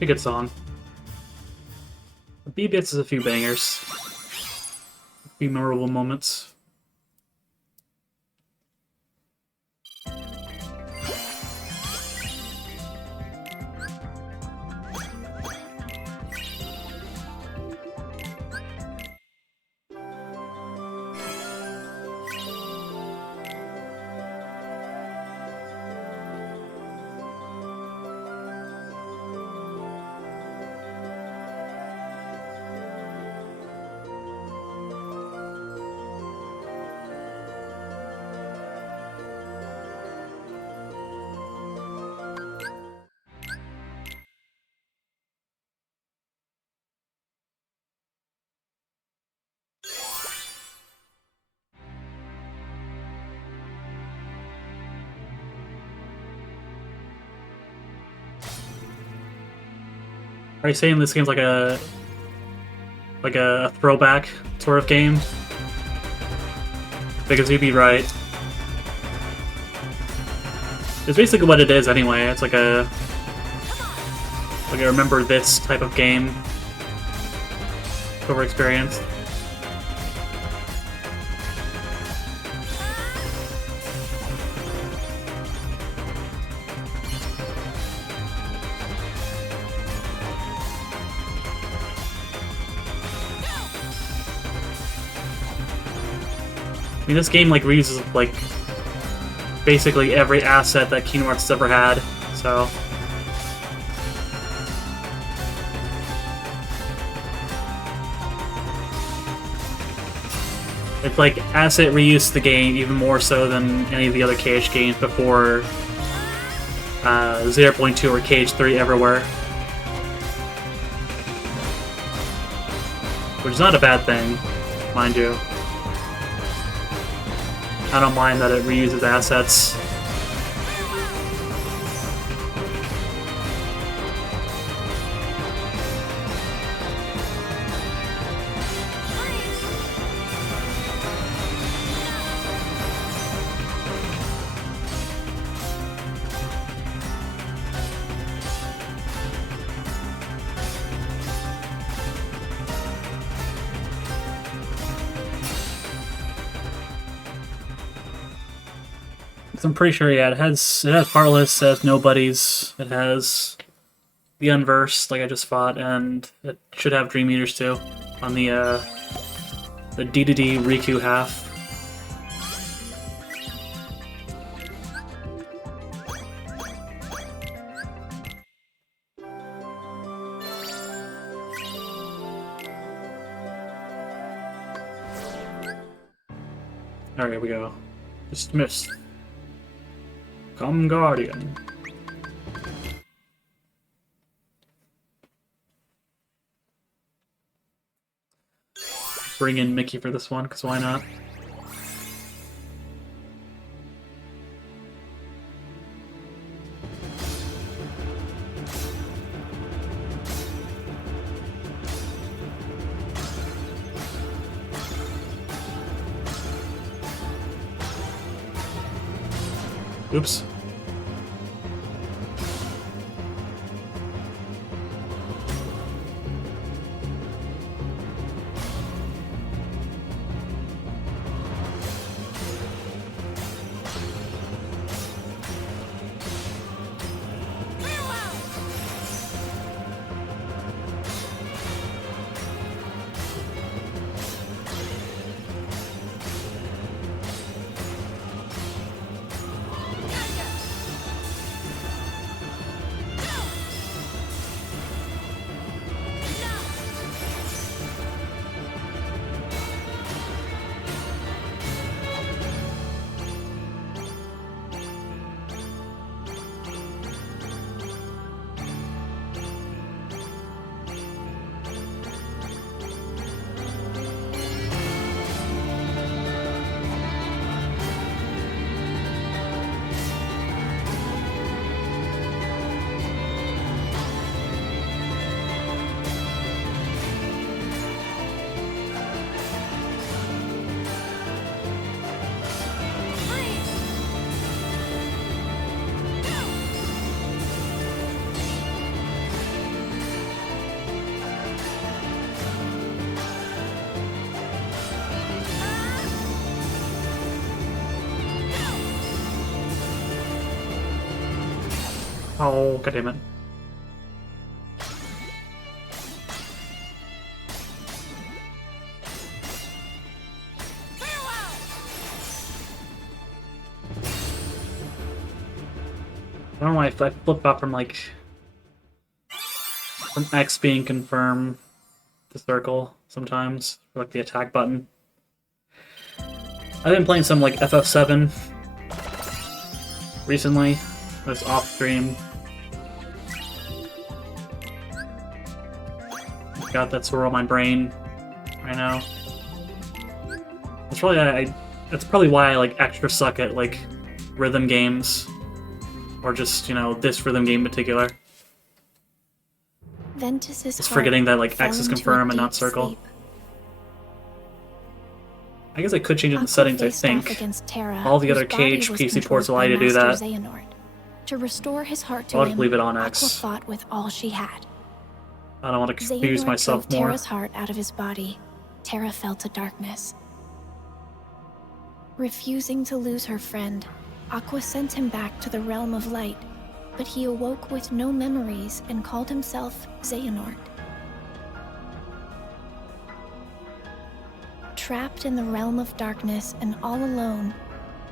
a good song. B-Bits has a few bangers. A few memorable moments. Are you saying this game's like a throwback sort of game? Because you'd be right. It's basically what it is anyway. It's like a remember this type of game over experience. I mean, this game like reuses like basically every asset that Kingdom Hearts has ever had, so it's like asset reuse the game even more so than any of the other KH games before 0.2 or KH3 ever were. Which is not a bad thing, mind you. I don't mind that it reuses assets. I'm pretty sure, yeah, it has Heartless, it has Nobodies, it has the Unversed, like I just fought, and it should have Dream Eaters too, on the D2D Riku half. Alright, here we go. Dismissed. Come Guardian. Bring in Mickey for this one, because why not? Oops. Oh, god damn it. I don't know why I flip up from like X being confirmed to circle sometimes for like the attack button. I've been playing some like FF7 recently. That's off stream. Got that swirl in my brain right now. That's probably why I like extra suck at like rhythm games. Or just, you know, this rhythm game in particular. Ventus's Just forgetting that like X is confirmed and not circle. Sleep. I guess I could change it in the settings, I think. All the other cage PC ports allow you to do that. Xehanort. To restore his heart to I'll him, leave it on Aqua X. fought with all she had. I don't want to confuse Xehanort myself drove more. Terra's heart out of his body. Terra fell to darkness. Refusing to lose her friend, Aqua sent him back to the realm of light, but he awoke with no memories and called himself Xehanort. Trapped in the realm of darkness and all alone,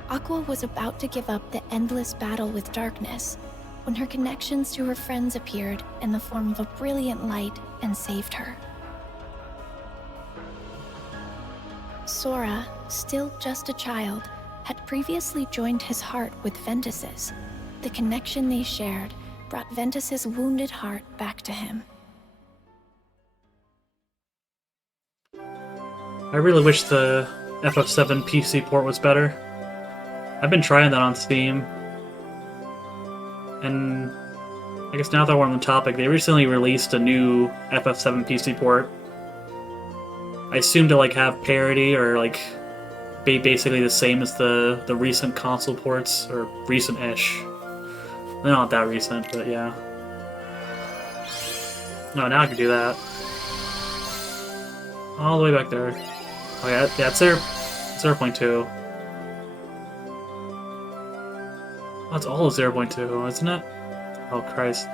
Aqua was about to give up the endless battle with darkness when her connections to her friends appeared in the form of a brilliant light and saved her. Sora, still just a child, had previously joined his heart with Ventus's. The connection they shared brought Ventus's wounded heart back to him. I really wish the FF7 PC port was better. I've been trying that on Steam. And I guess now that we're on the topic, they recently released a new FF7 PC port. I assume to like have parity or like be basically the same as the recent console ports, or recent-ish. They're not that recent, but yeah. No, now I can do that. All the way back there. Oh yeah, it's there. 0.2. Oh, it's all 0.2, isn't it? Oh Christ.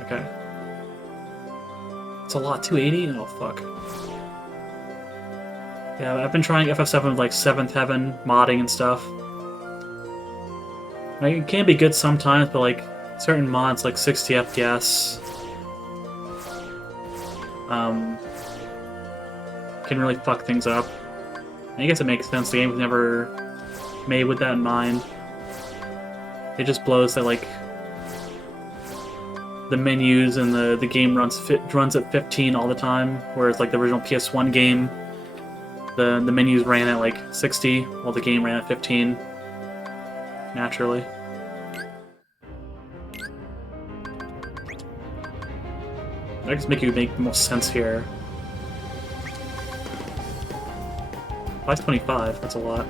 Okay. It's a lot. 280? Oh fuck. Yeah, I've been trying FF7 with like 7th Heaven modding and stuff. Like, it can be good sometimes, but like certain mods like 60 FPS can really fuck things up. And I guess it makes sense, the game was never made with that in mind. It just blows that like the menus and the game runs at 15 all the time, whereas like the original PS1 game, the menus ran at like 60 while the game ran at 15 naturally. I just make the most sense here. Why is 25? That's a lot.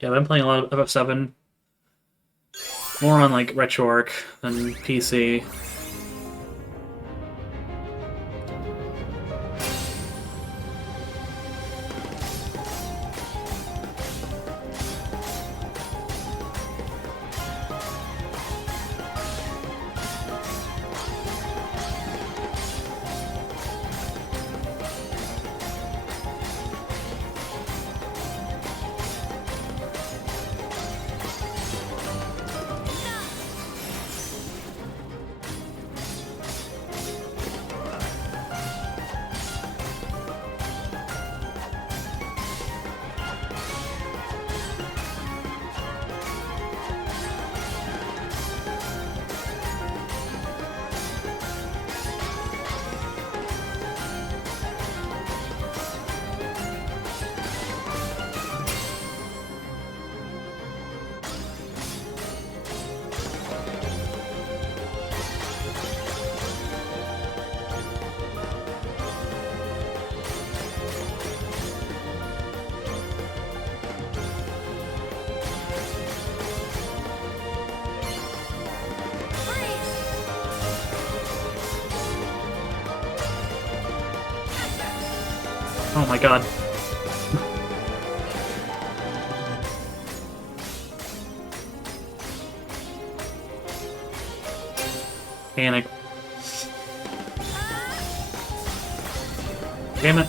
Yeah, I've been playing a lot of FF7. More on like RetroArch than PC. Oh my god. panic. Damn it.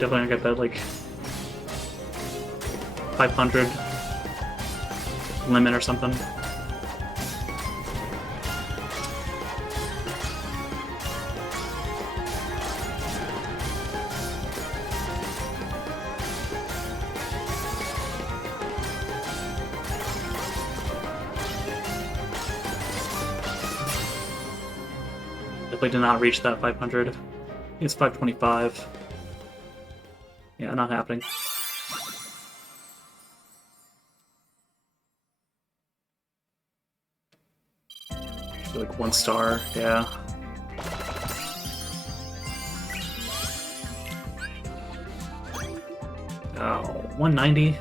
Definitely gonna get that, like, 500 limit or something. Definitely did not reach that 500. It's 525. Yeah, not happening. Like 1 star, yeah. Oh, 190.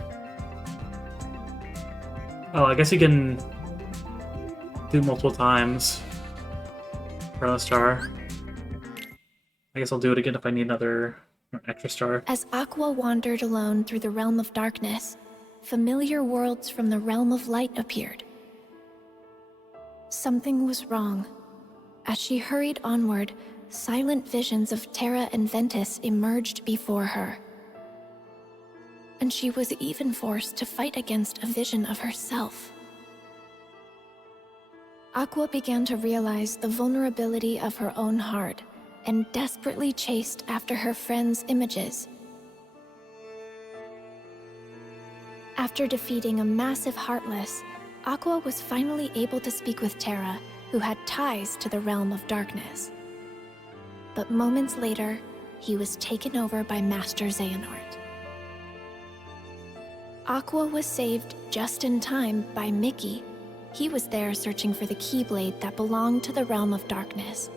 Oh, I guess you can do multiple times for a star. I guess I'll do it again if I need another extra star. As Aqua wandered alone through the realm of darkness, familiar worlds from the realm of light appeared. Something was wrong. As she hurried onward, silent visions of Terra and Ventus emerged before her. And she was even forced to fight against a vision of herself. Aqua began to realize the vulnerability of her own heart and desperately chased after her friends' images. After defeating a massive Heartless, Aqua was finally able to speak with Terra, who had ties to the realm of darkness. But moments later, he was taken over by Master Xehanort. Aqua was saved just in time by Mickey. He was there searching for the Keyblade that belonged to the realm of darkness.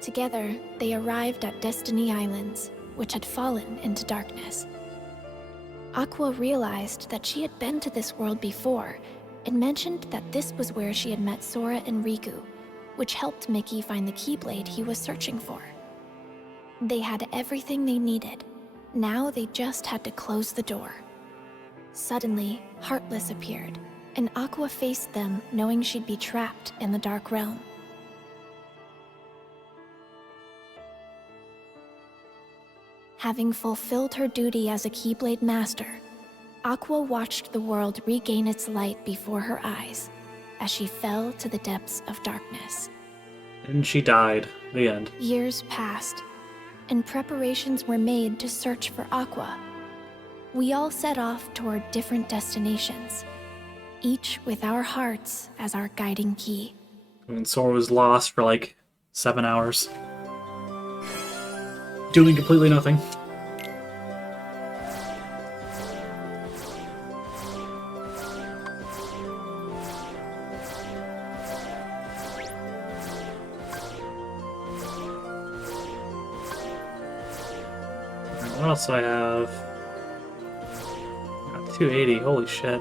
Together, they arrived at Destiny Islands, which had fallen into darkness. Aqua realized that she had been to this world before and mentioned that this was where she had met Sora and Riku, which helped Mickey find the Keyblade he was searching for. They had everything they needed. Now they just had to close the door. Suddenly, Heartless appeared, and Aqua faced them knowing she'd be trapped in the Dark Realm. Having fulfilled her duty as a Keyblade Master, Aqua watched the world regain its light before her eyes as she fell to the depths of darkness. And she died. The end. Years passed, and preparations were made to search for Aqua. We all set off toward different destinations, each with our hearts as our guiding key. I mean, Sora was lost for like 7 hours. Doing completely nothing. What else do I have? Got 280, holy shit.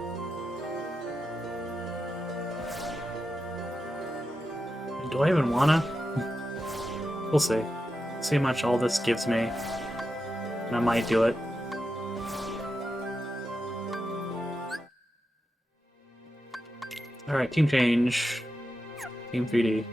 Do I even wanna? We'll see. See how much all this gives me. And I might do it. Alright, team change. Team 3D.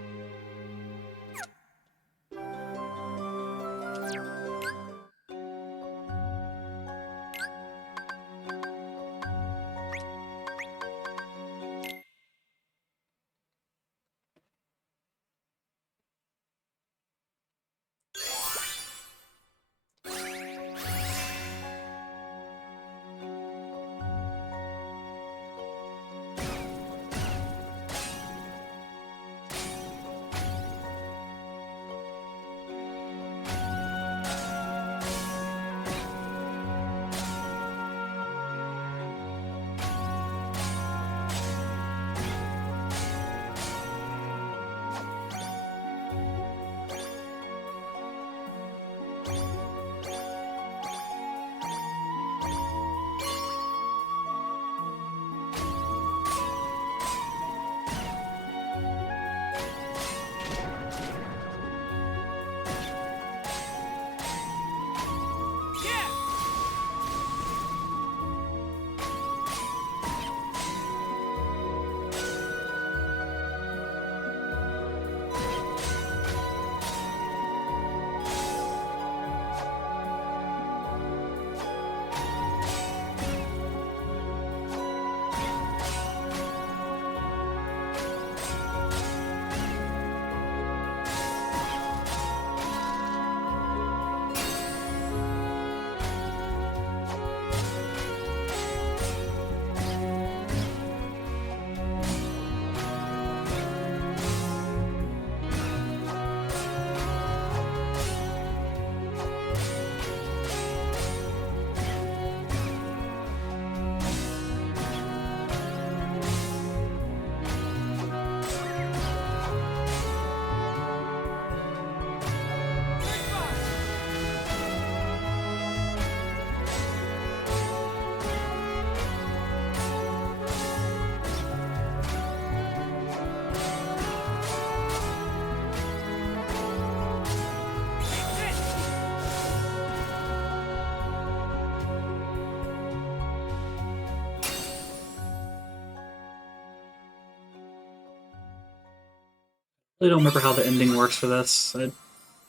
really don't remember how the ending works for this. I don't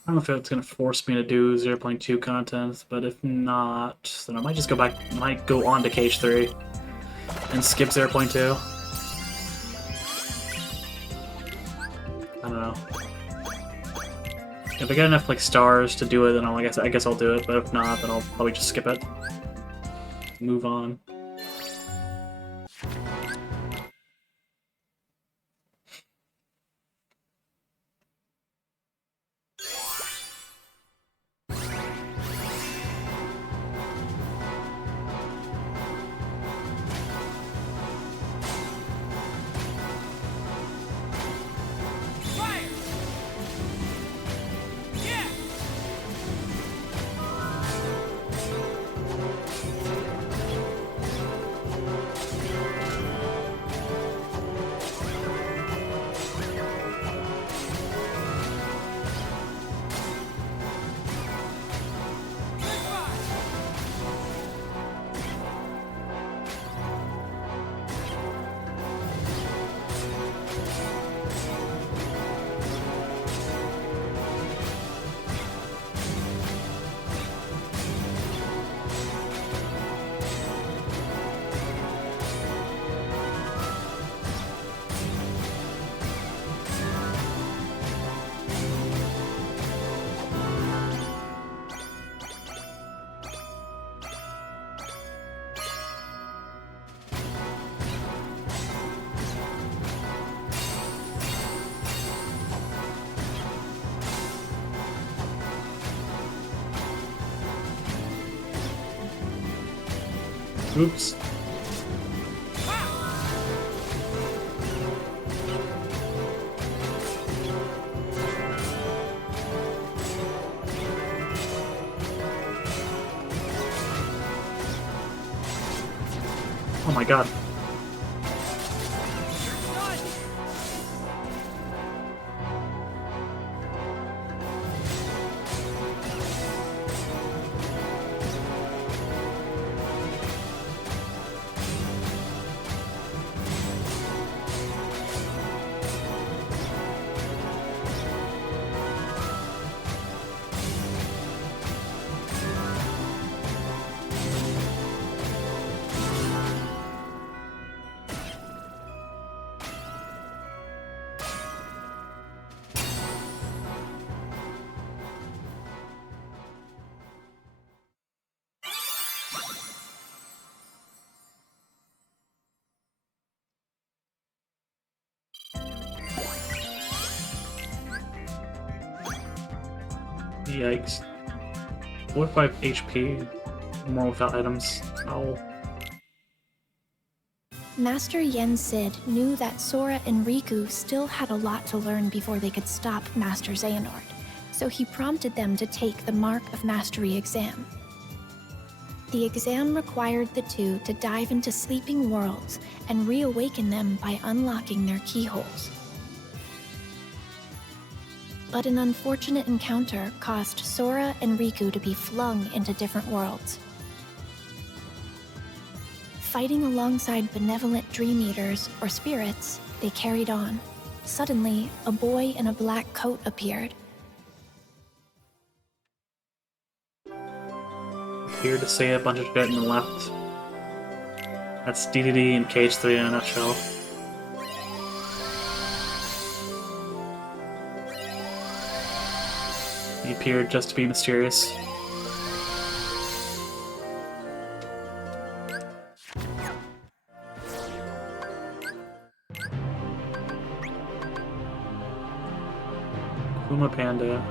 know if it's gonna force me to do 0.2 content, but if not, then I might just go back, might go on to KH3 and skip 0.2. I don't know. If I get enough like stars to do it, then I guess I'll do it. But if not, then I'll probably just skip it. Move on. Oops. Oh my god. Yikes. 45 HP, more without items. Oh. Master Yen Sid knew that Sora and Riku still had a lot to learn before they could stop Master Xehanort, so he prompted them to take the Mark of Mastery exam. The exam required the two to dive into sleeping worlds and reawaken them by unlocking their keyholes. But an unfortunate encounter caused Sora and Riku to be flung into different worlds. Fighting alongside benevolent Dream Eaters, or spirits, they carried on. Suddenly, a boy in a black coat appeared. Here to say a bunch of shit and left. That's DDD and KH3 in a nutshell. He appeared just to be mysterious. Kuma Panda.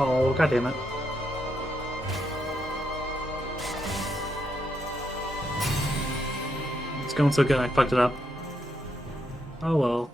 Oh, god damn it. It's going so good, I fucked it up. Oh well.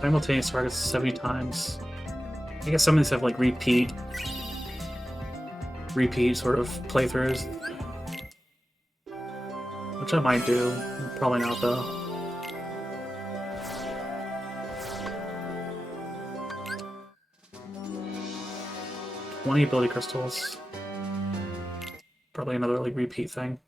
Simultaneous targets 70 times. I guess some of these have like repeat sort of playthroughs. Which I might do. Probably not though. $20 ability crystals. Probably another like repeat thing.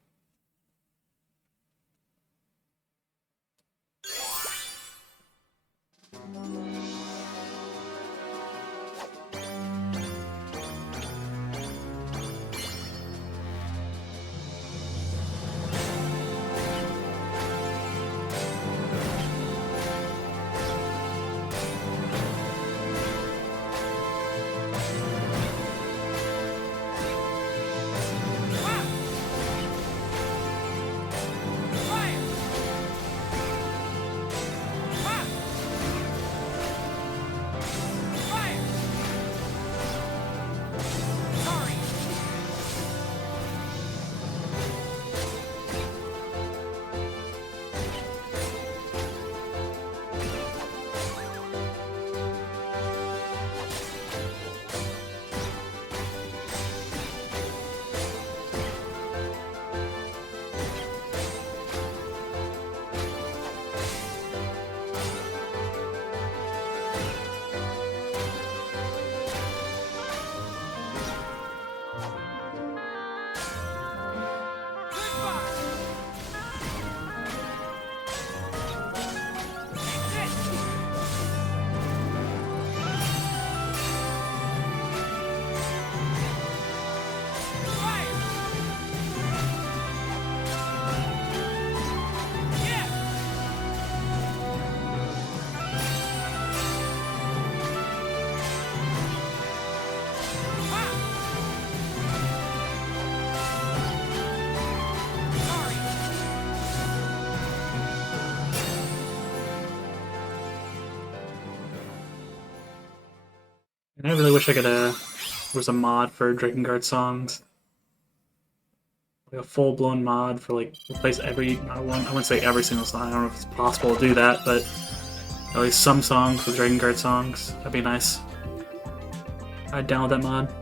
And I really wish I could, there was a mod for Drakengard songs. Like a full-blown mod for, like, replace every, I wouldn't say every single song, I don't know if it's possible to do that, but at least some songs with Drakengard songs. That'd be nice. I'd download that mod.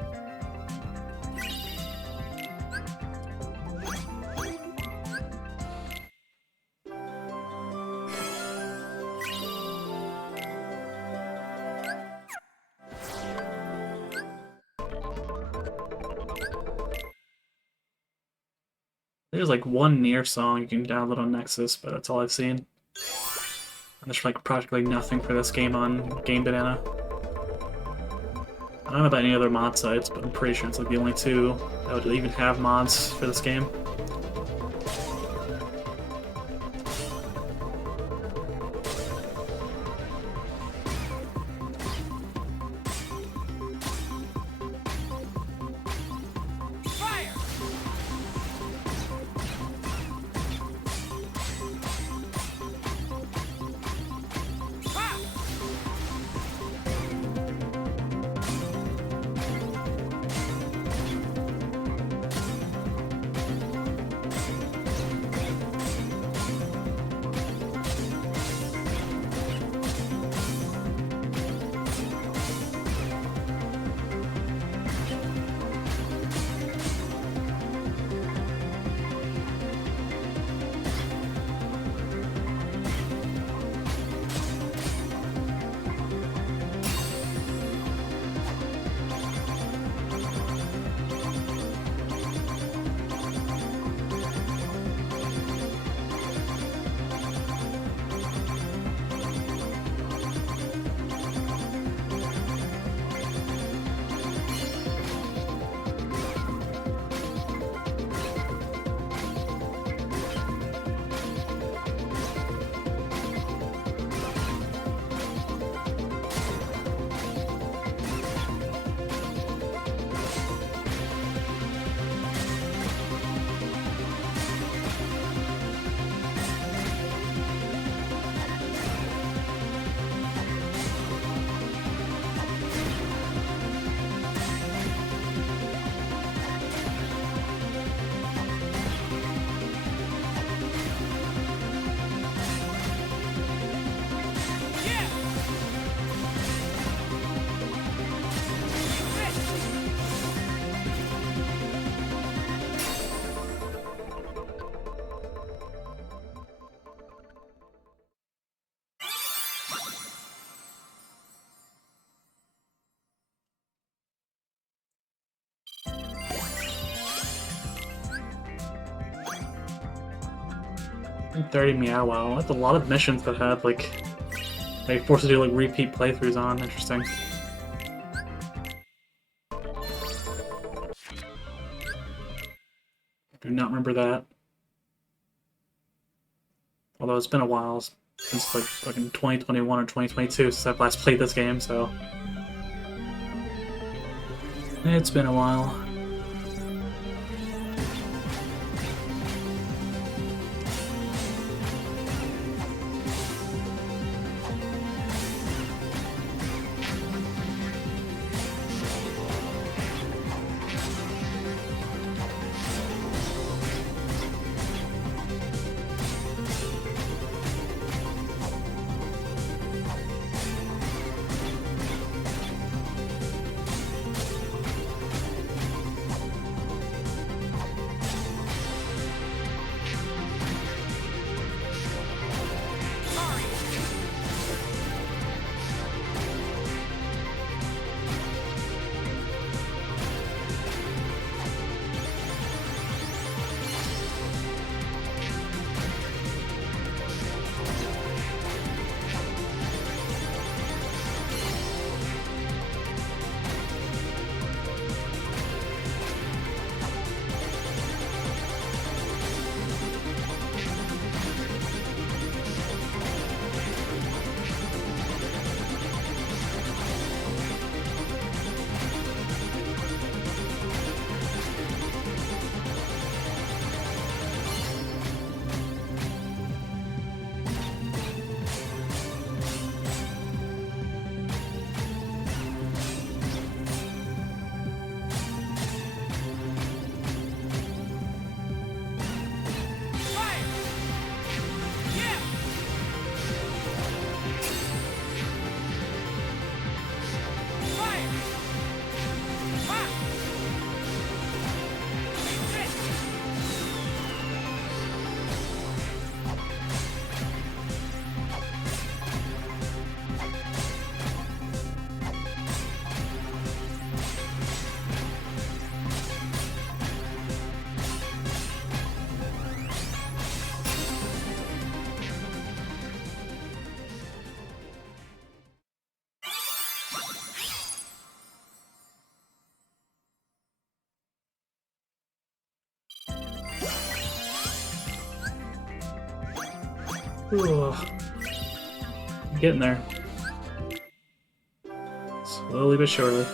There's like one Nier song you can download on Nexus, but that's all I've seen. And there's like practically nothing for this game on Game Banana. I don't know about any other mod sites, but I'm pretty sure it's like the only two that would even have mods for this game. And 30 Meow Wow. That's a lot of missions that have, like, they force you to do, like, repeat playthroughs on. Interesting. Do not remember that. Although it's been a while, since, like, fucking 2021 or 2022 since I've last played this game, so... It's been a while. Ugh. I'm getting there. Slowly but surely.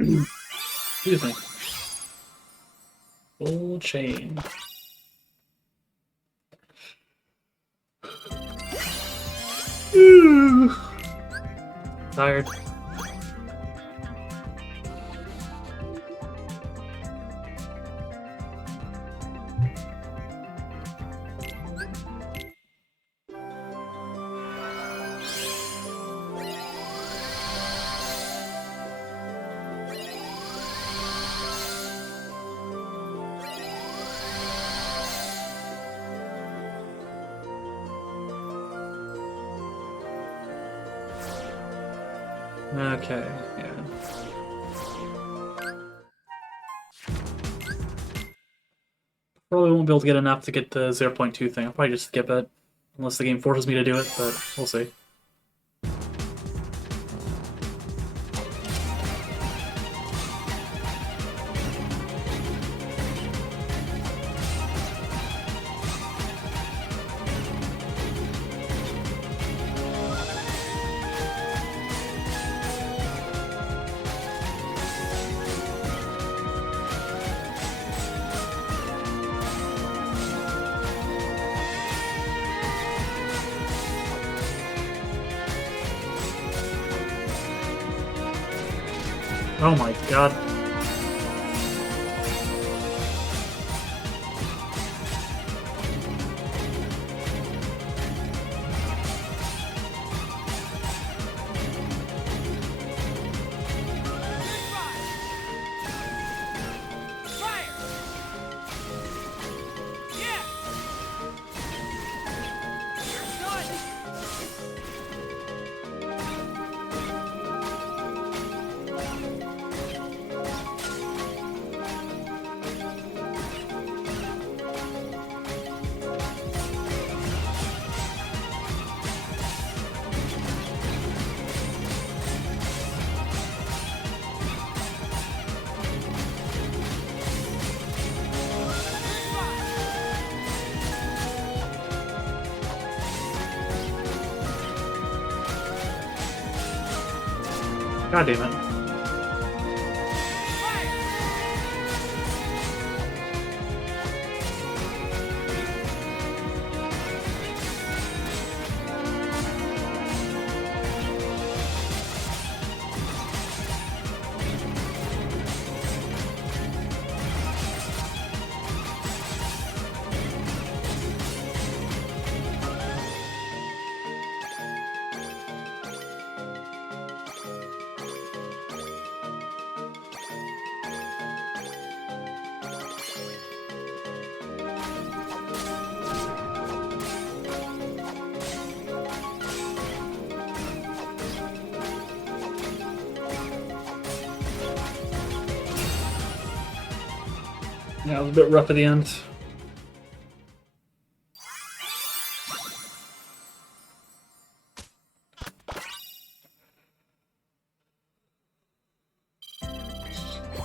Excuse me. Full chain. Tired. Okay, yeah. Probably won't be able to get enough to get the 0.2 thing. I'll probably just skip it. Unless the game forces me to do it, but we'll see. Oh my god. God damn it. Yeah, it was a bit rough at the end.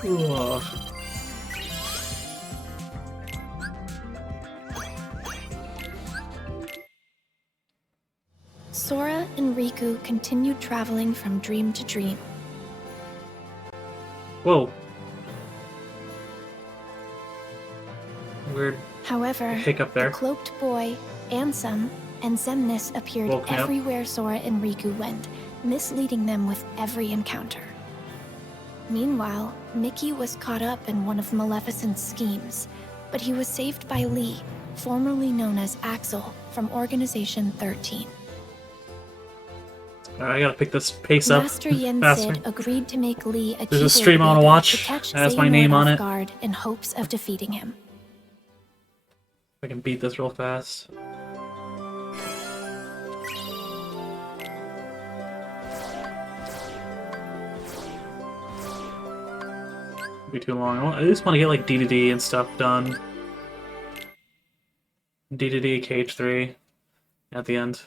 Ugh. Sora and Riku continued traveling from dream to dream. Whoa. Weird However, hiccup the there. cloaked boy, Ansem, and Xemnas appeared Woke me up. everywhere Sora and Riku went, misleading them with every encounter. Meanwhile, Mickey was caught up in one of Maleficent's schemes, but he was saved by Lee, formerly known as Axel, from Organization 13. I gotta pick this pace up Master Yen faster. Sid agreed to make Lee a There's a Keyblade stream I wanna wielder watch. to catch It has my Xehanort name on off it. guard in hopes of defeating him. I can beat this real fast. Be too long. I just want to get like DDD and stuff done. DDD KH3 at the end.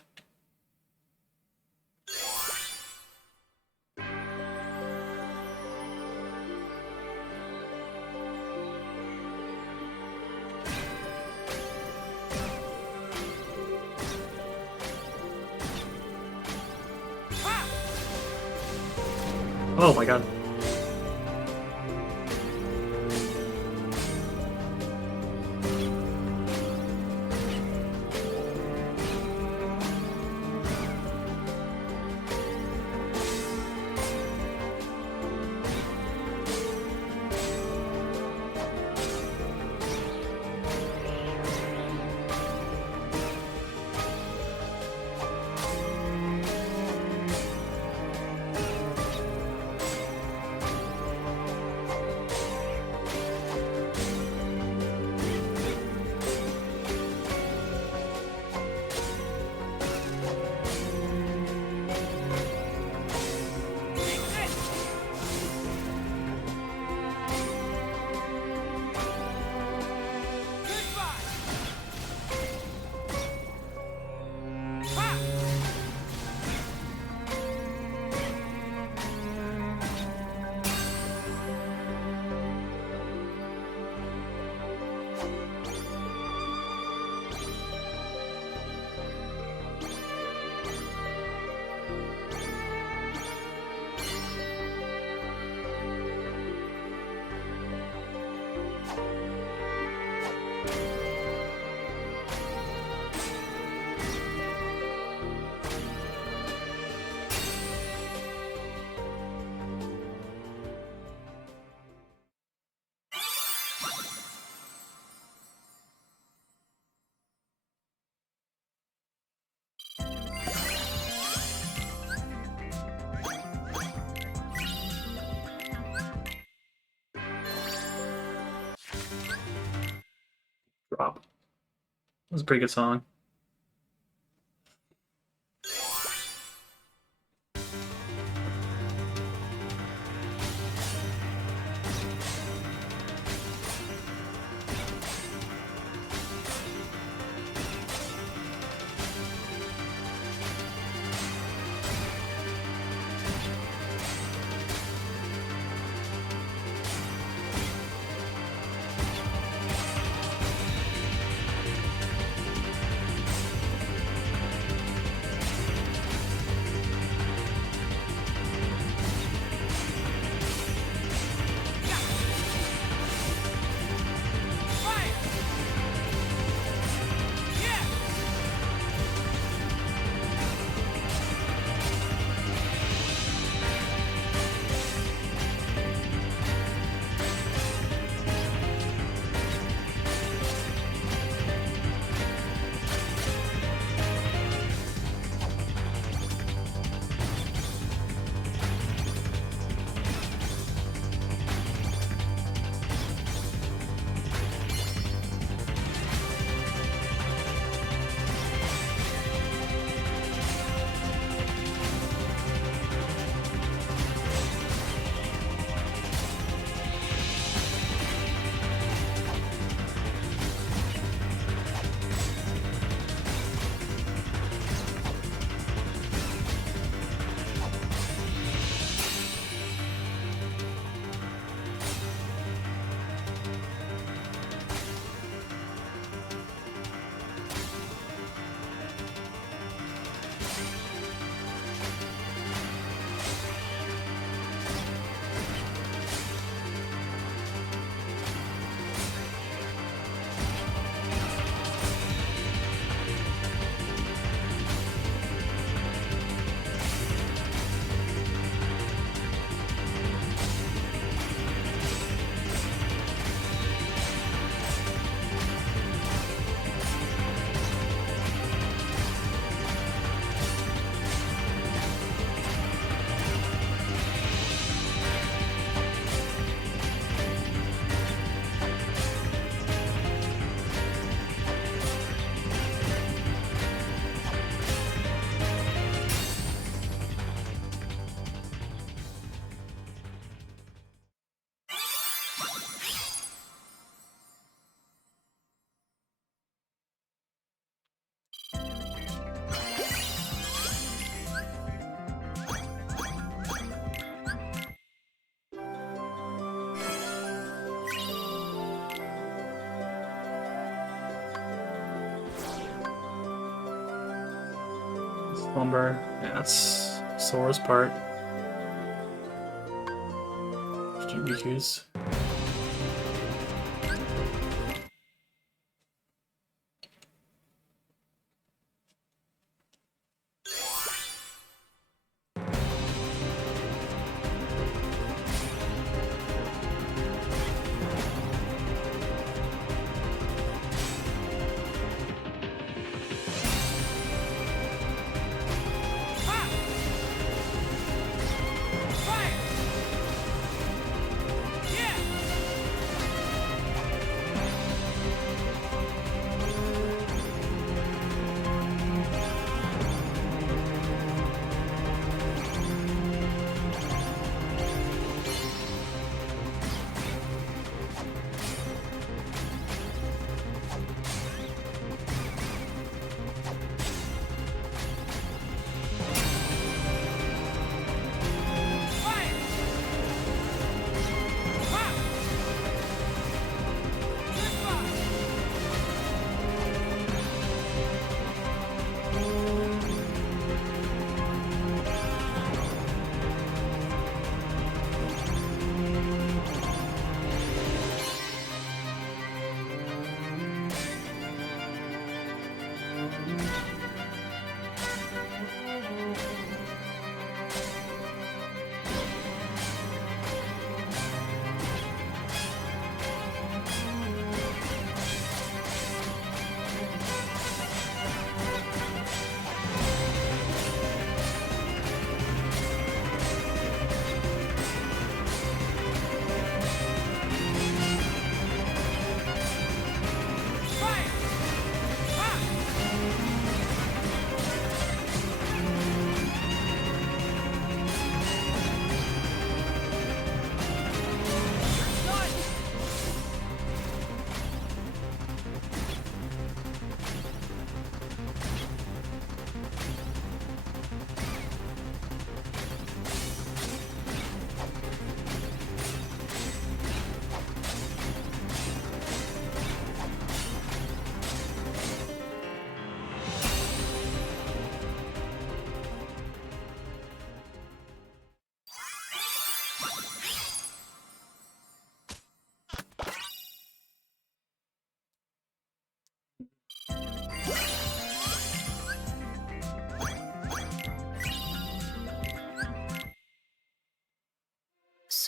Oh my god. Drop. It was a pretty good song. Slumber. Yeah, that's Sora's part. Jimiku's. Yeah!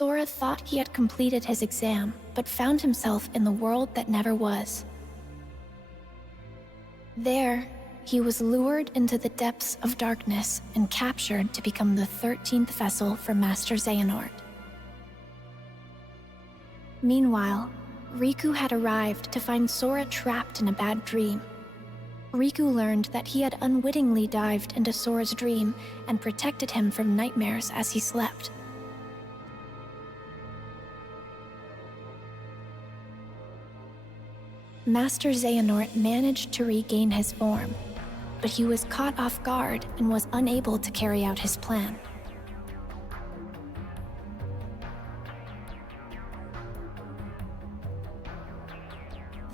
Sora thought he had completed his exam, but found himself in the world that never was. There, he was lured into the depths of darkness and captured to become the 13th vessel for Master Xehanort. Meanwhile, Riku had arrived to find Sora trapped in a bad dream. Riku learned that he had unwittingly dived into Sora's dream and protected him from nightmares as he slept. Master Xehanort managed to regain his form, but he was caught off guard and was unable to carry out his plan.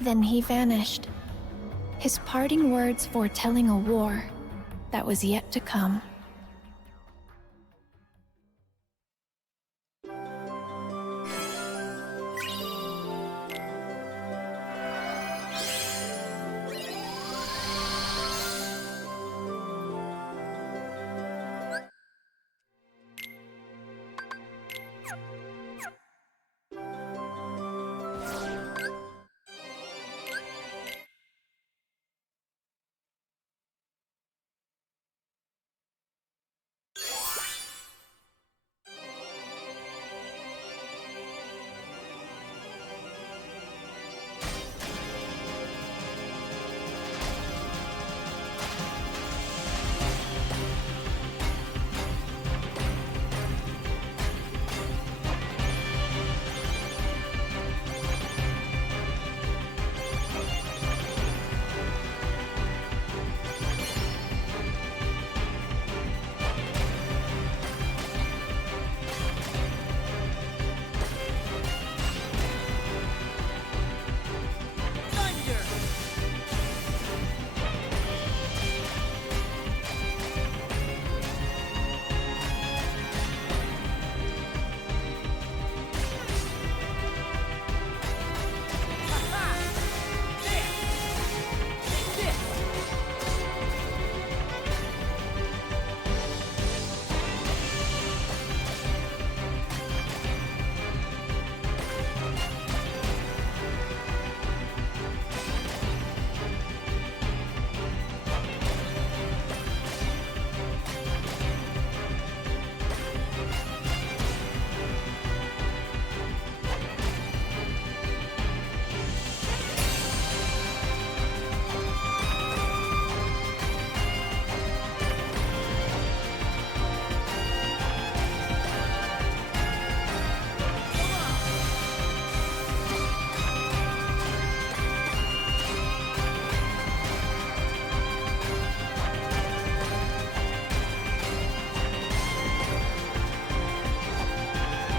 Then he vanished, his parting words foretelling a war that was yet to come.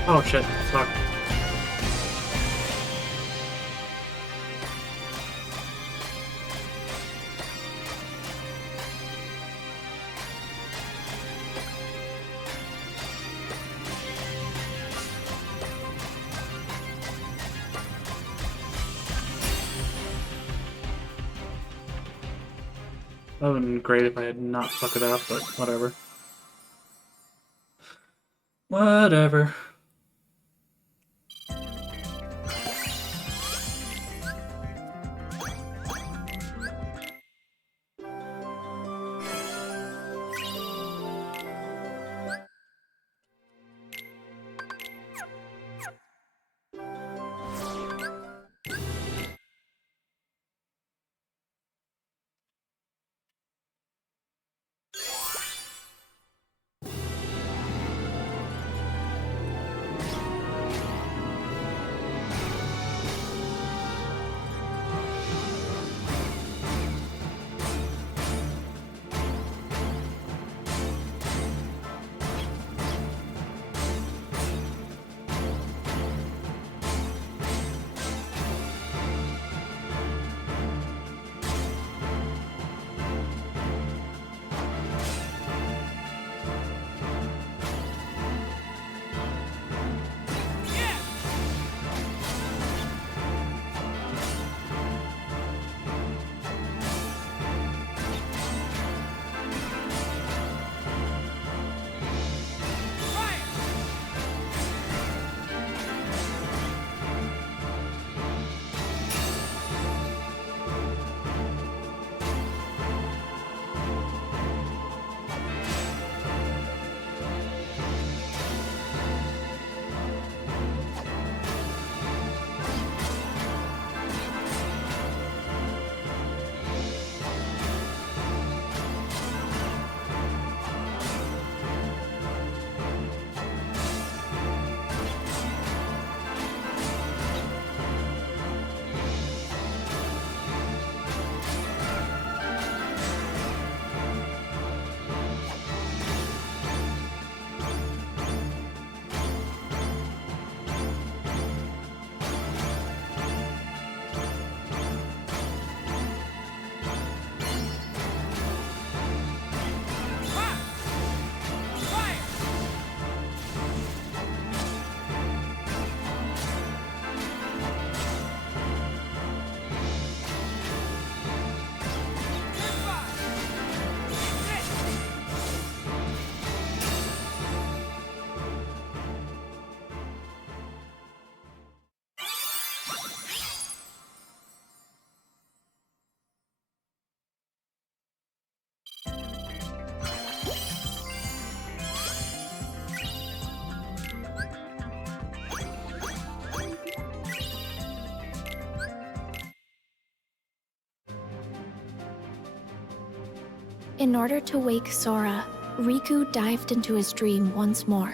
Oh shit, fuck. That would have been great if I had not fucked it up, but whatever. Whatever. In order to wake Sora, Riku dived into his dream once more.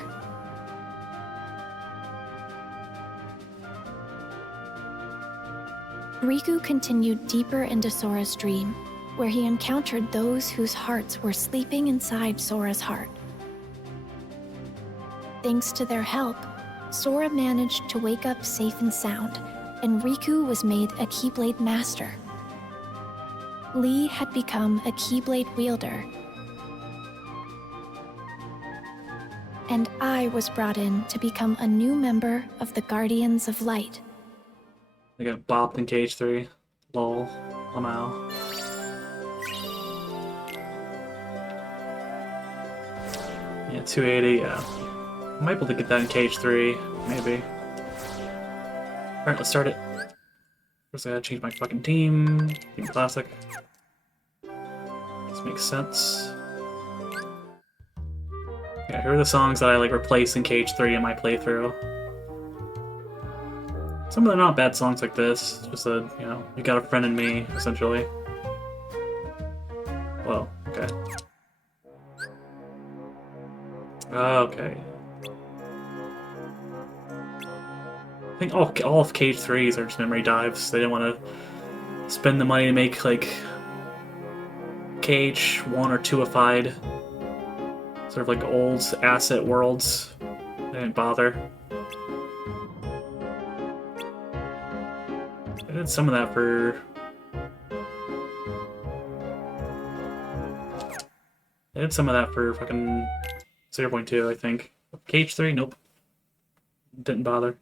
Riku continued deeper into Sora's dream, where he encountered those whose hearts were sleeping inside Sora's heart. Thanks to their help, Sora managed to wake up safe and sound, and Riku was made a Keyblade Master. Lee had become a Keyblade wielder, and I was brought in to become a new member of the Guardians of Light. I got bopped in Cage 3. Lol. I'm out. Yeah, 280, yeah. I might be able to get that in Cage 3, maybe. Alright, let's start it. First I gotta change my fucking team. Team Classic. This makes sense. Yeah, here are the songs that I like replaced in Cage 3 in my playthrough. Some of them are not bad songs like this. It's just a, you know, you got a friend in me, essentially. Whoa, okay. Okay. I think all of Cage 3s are just memory dives. They didn't want to spend the money to make, like, Cage 1 or 2-ified. Sort of like old asset worlds. They didn't bother. I did some of that for... I did some of that for fucking 0.2, I think. Cage 3, nope. Didn't bother.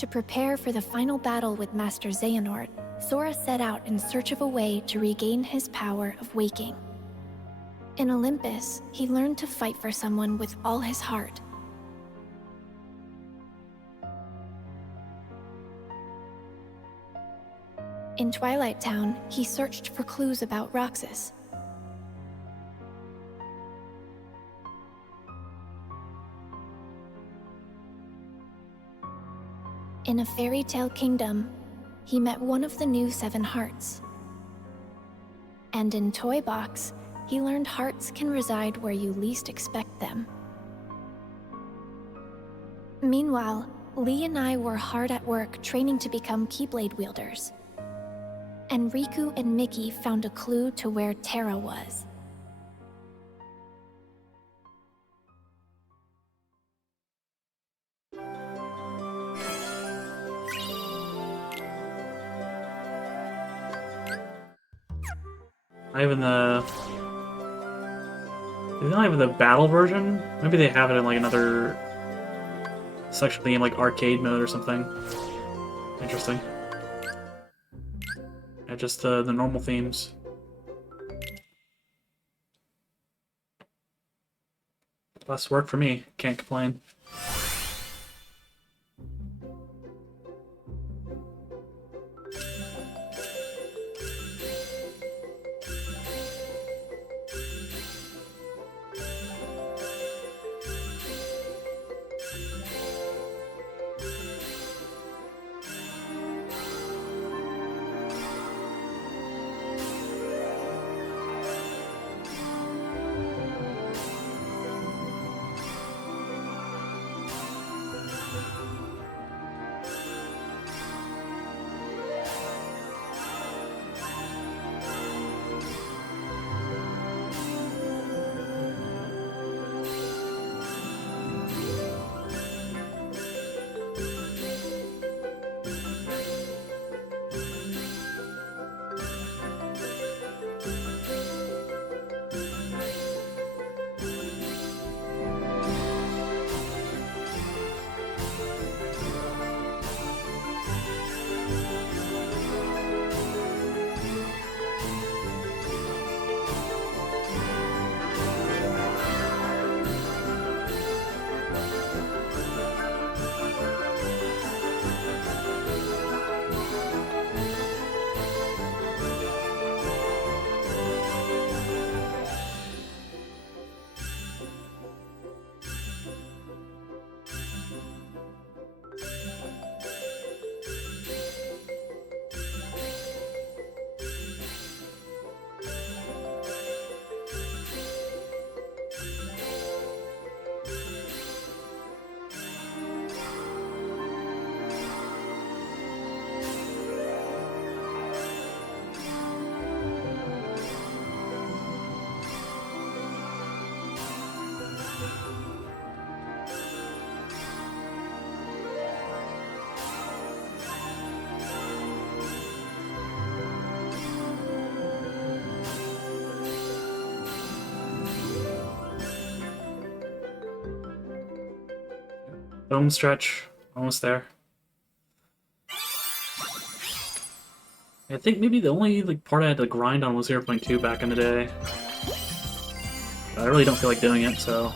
To prepare for the final battle with Master Xehanort, Sora set out in search of a way to regain his power of waking. In Olympus, he learned to fight for someone with all his heart. In Twilight Town, he searched for clues about Roxas. In a fairy tale kingdom, he met one of the new 7 hearts. And in Toy Box, he learned hearts can reside where you least expect them. Meanwhile, Lee and I were hard at work training to become Keyblade wielders. And Riku and Mickey found a clue to where Terra was. Not even the... They're not even the battle version? Maybe they have it in like another section of the game, like arcade mode or something. Interesting. Yeah, just the normal themes. Less work for me. Can't complain. Home stretch. Almost there. I think maybe the only like part I had to grind on was 0.2 back in the day. I really don't feel like doing it, so...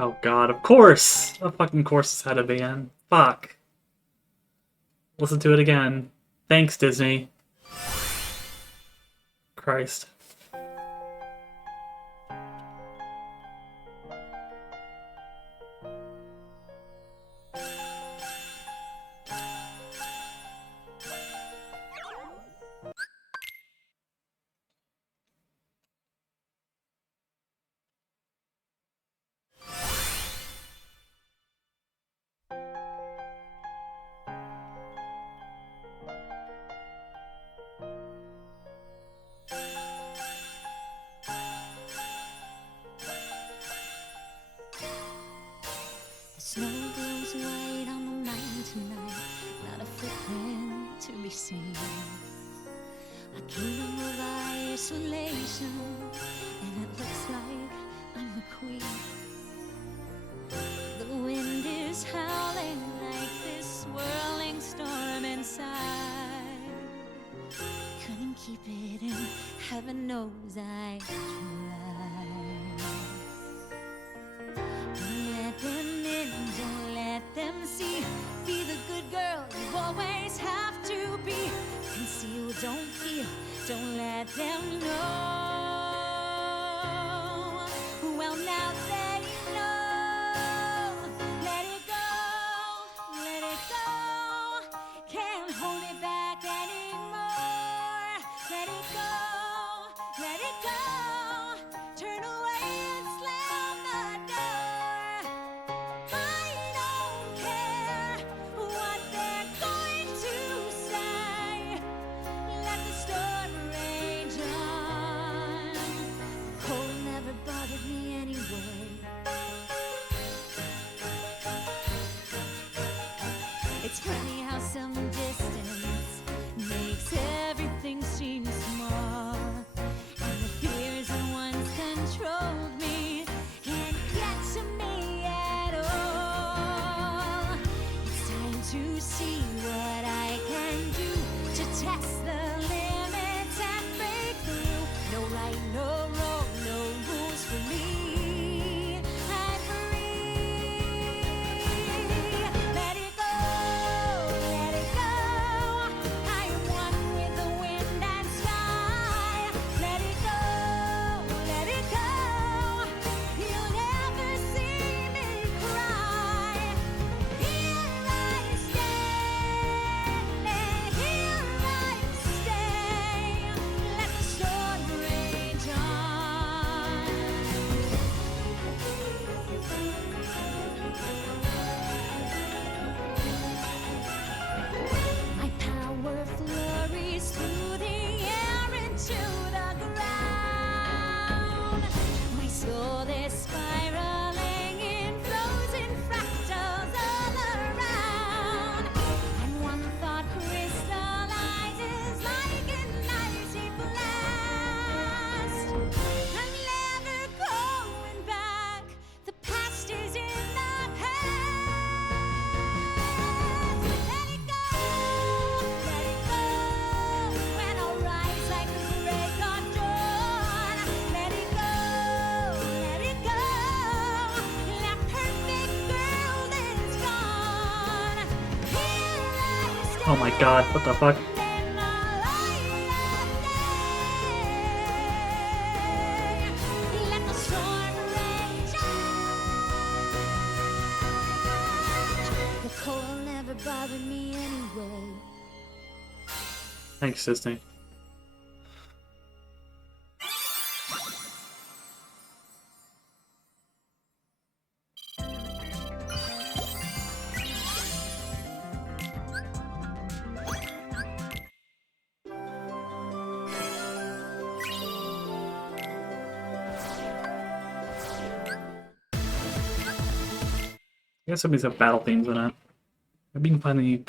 Oh god, of course! Of fucking course it's had to be in. Fuck. Listen to it again. Thanks, Disney. Christ. The snow glows white on the mountain tonight, not a footprint to be seen. A kingdom of isolation, and it looks like I'm the queen. The wind is howling like this swirling storm inside. Couldn't keep it in, heaven knows I tried. Don't let them in, don't let them see. Be the good girl you always have to be. Conceal, don't feel, don't let them know. Well, now they know. Let it go, let it go. Can't hold it back anymore. Let it go, let it go. Turn away and slam the door. I don't care what they're going to say. Let the storm rage on. Cold never bothered me anyway. It's funny how some distance makes everything seem small. And the fears that once controlled me can't get to me at all. It's time to see what I can do to test the limits and break through. No right, no wrong, no rules for me. I'm free. Let it go, let it go. I am one with the wind and sky. Let it go, let it go. You'll never see me cry. Here I stand, here I stay. Let the storm rage on. My power flurries through the air into the ground. My soul is spiraling in frozen fractals all around. And one thought crystallizes like an icy blast. I'm never going back. The past is in the past. Let it go, let it go. When I rise like the break of dawn. Let it go, let it go. That perfect girl is gone. Here I stand. Oh my god, what the fuck? In the light of day. Let the storm rage on. The cold never bothered me anyway. Thanks, Disney. I guess some of these have battle themes in it. Maybe you can finally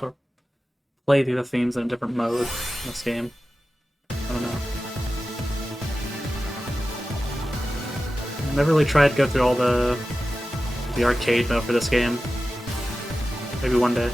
play through the themes in a different mode in this game. I don't know. I never really tried to go through all the arcade mode for this game. Maybe one day.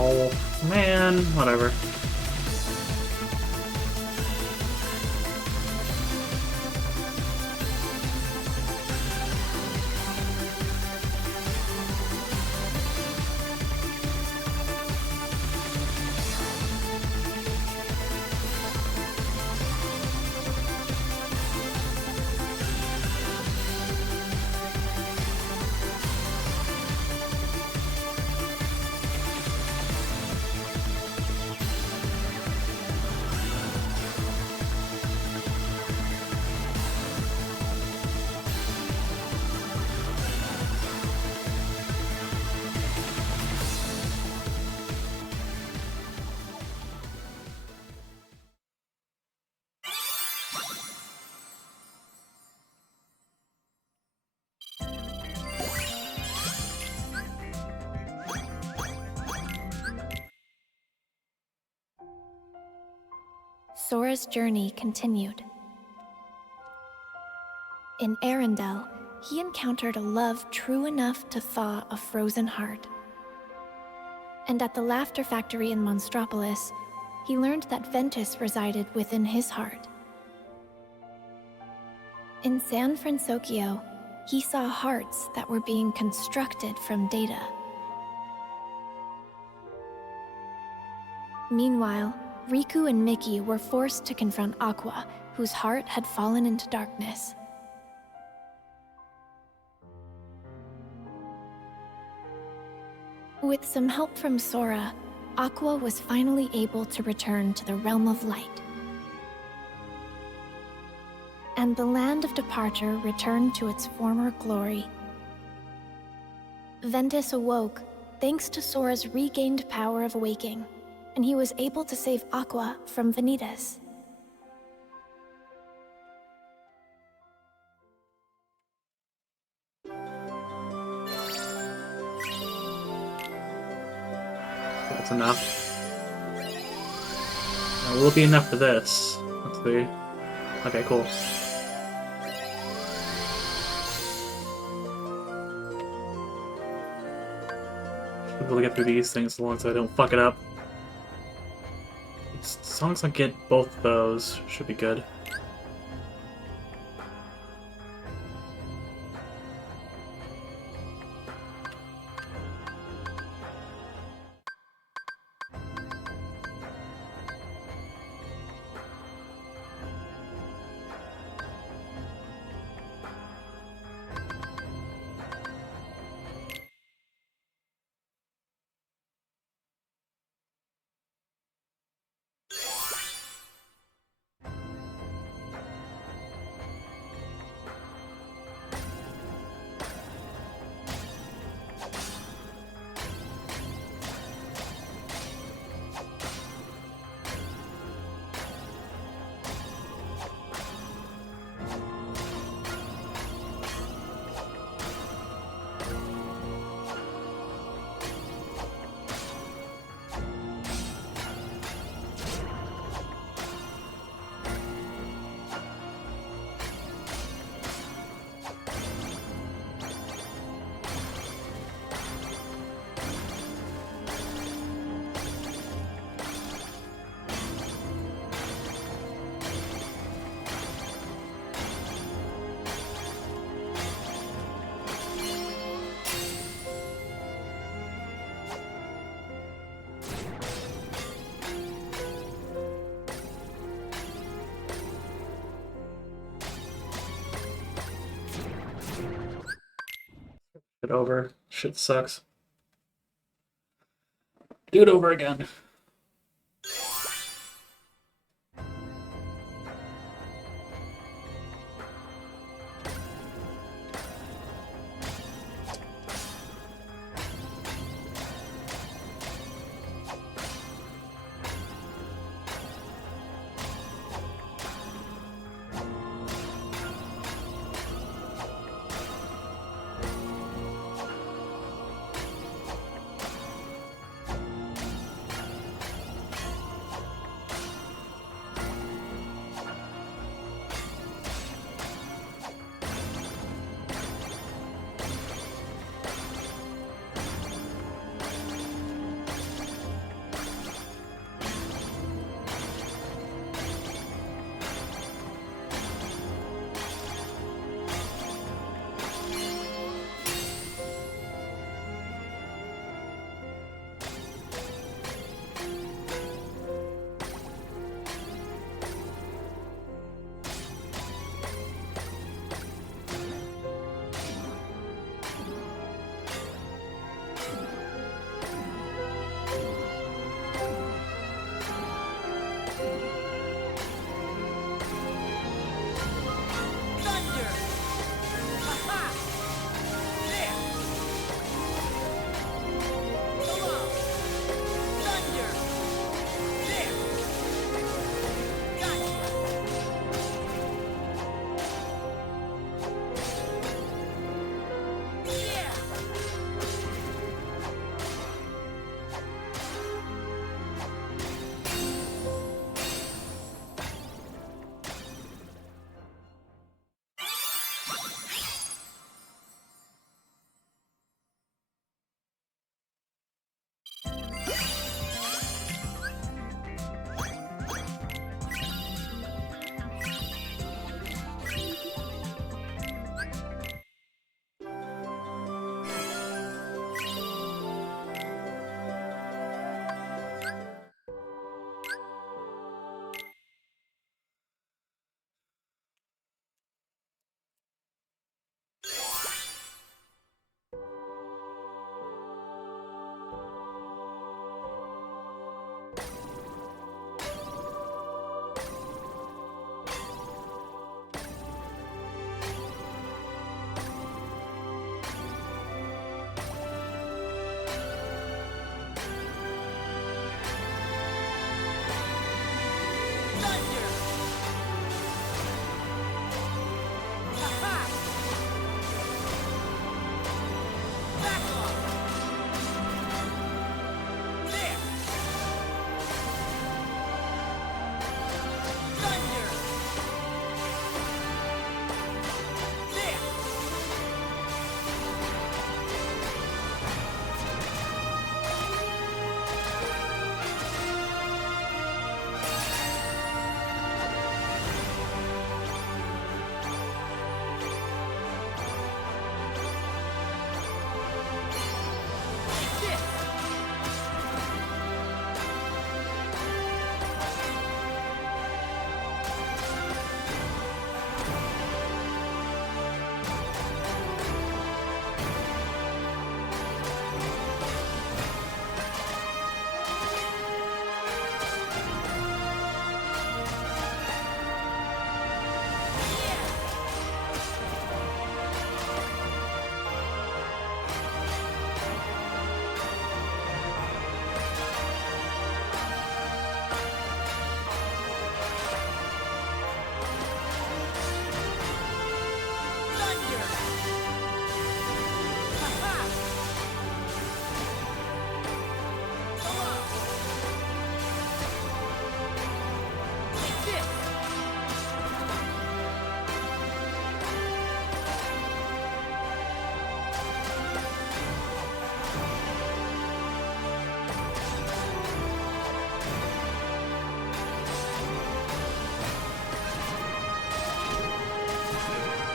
Oh, man. Whatever. Sora's journey continued. In Arendelle, he encountered a love true enough to thaw a frozen heart. And at the Laughter Factory in Monstropolis, he learned that Ventus resided within his heart. In San Francisco, he saw hearts that were being constructed from data. Meanwhile, Riku and Mickey were forced to confront Aqua, whose heart had fallen into darkness. With some help from Sora, Aqua was finally able to return to the Realm of Light. And the Land of Departure returned to its former glory. Ventus awoke thanks to Sora's regained power of waking, and he was able to save Aqua from Vanitas. That's enough. That will be enough for this. Let's see. Okay, cool. Should be able to get through these things as long as I don't fuck it up. As long as I get both of those, should be good. Get over. Shit sucks. Do it over again.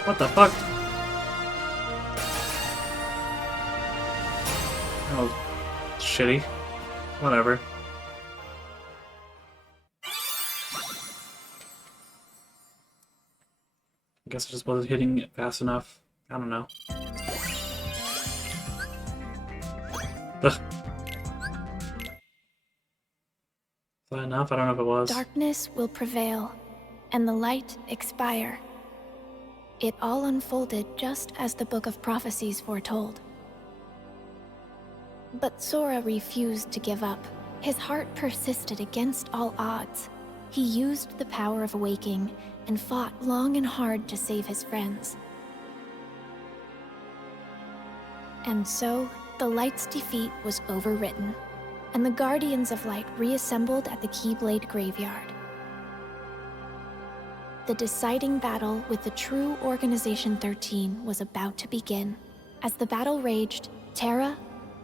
What the fuck? Oh, shitty. Whatever. I guess I just wasn't hitting it fast enough. I don't know. Ugh. Is that enough? I don't know if it was. Darkness will prevail, and the light expire. It all unfolded just as the Book of Prophecies foretold. But Sora refused to give up. His heart persisted against all odds. He used the power of waking and fought long and hard to save his friends. And so, the Light's defeat was overwritten, and the Guardians of Light reassembled at the Keyblade Graveyard. The deciding battle with the true Organization 13 was about to begin. As the battle raged, Terra,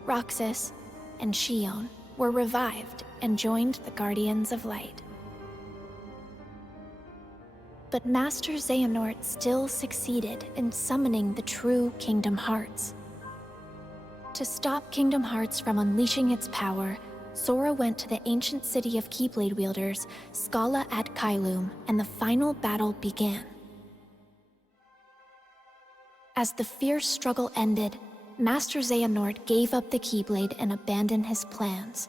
Roxas, and Xion were revived and joined the Guardians of Light. But Master Xehanort still succeeded in summoning the true Kingdom Hearts. To stop Kingdom Hearts from unleashing its power, Sora went to the ancient city of Keyblade wielders, Scala at Kylum, and the final battle began. As the fierce struggle ended, Master Xehanort gave up the Keyblade and abandoned his plans.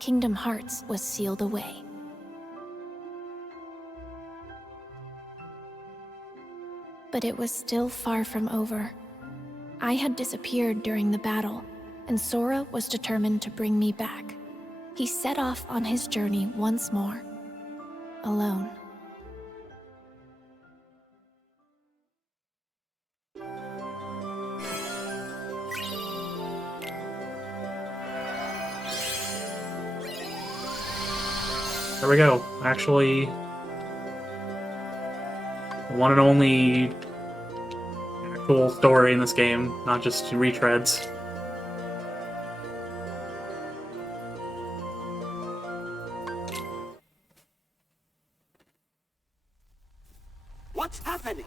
Kingdom Hearts was sealed away. But it was still far from over. I had disappeared during the battle, and Sora was determined to bring me back. He set off on his journey once more, alone. There we go. Actually, the one and only actual story in this game, not just retreads. What's happening?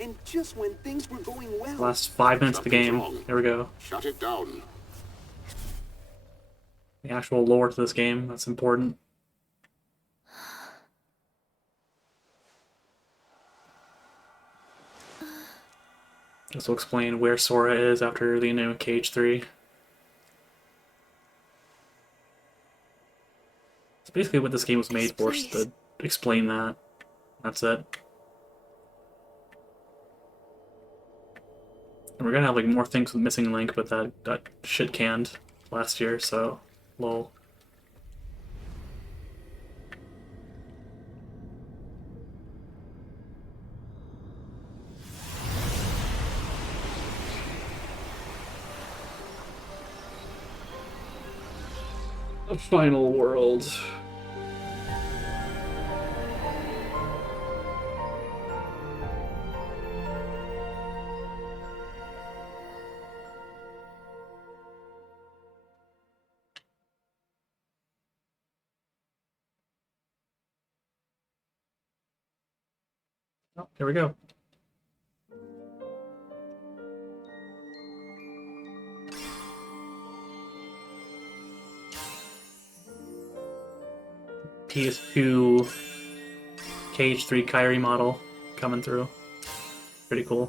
And just when things were going well. Last 5 minutes of the game. Something's wrong. Here we go. Shut it down. The actual lore to this game, that's important. This will explain where Sora is after the end of Cage 3. It's basically what this game was made for, is to explain that. That's it. And we're gonna have like more things with Missing Link, but that shit canned last year, so lol. The final world. Oh, here we go. PS2 Cage 3 Kyrie model coming through. Pretty cool.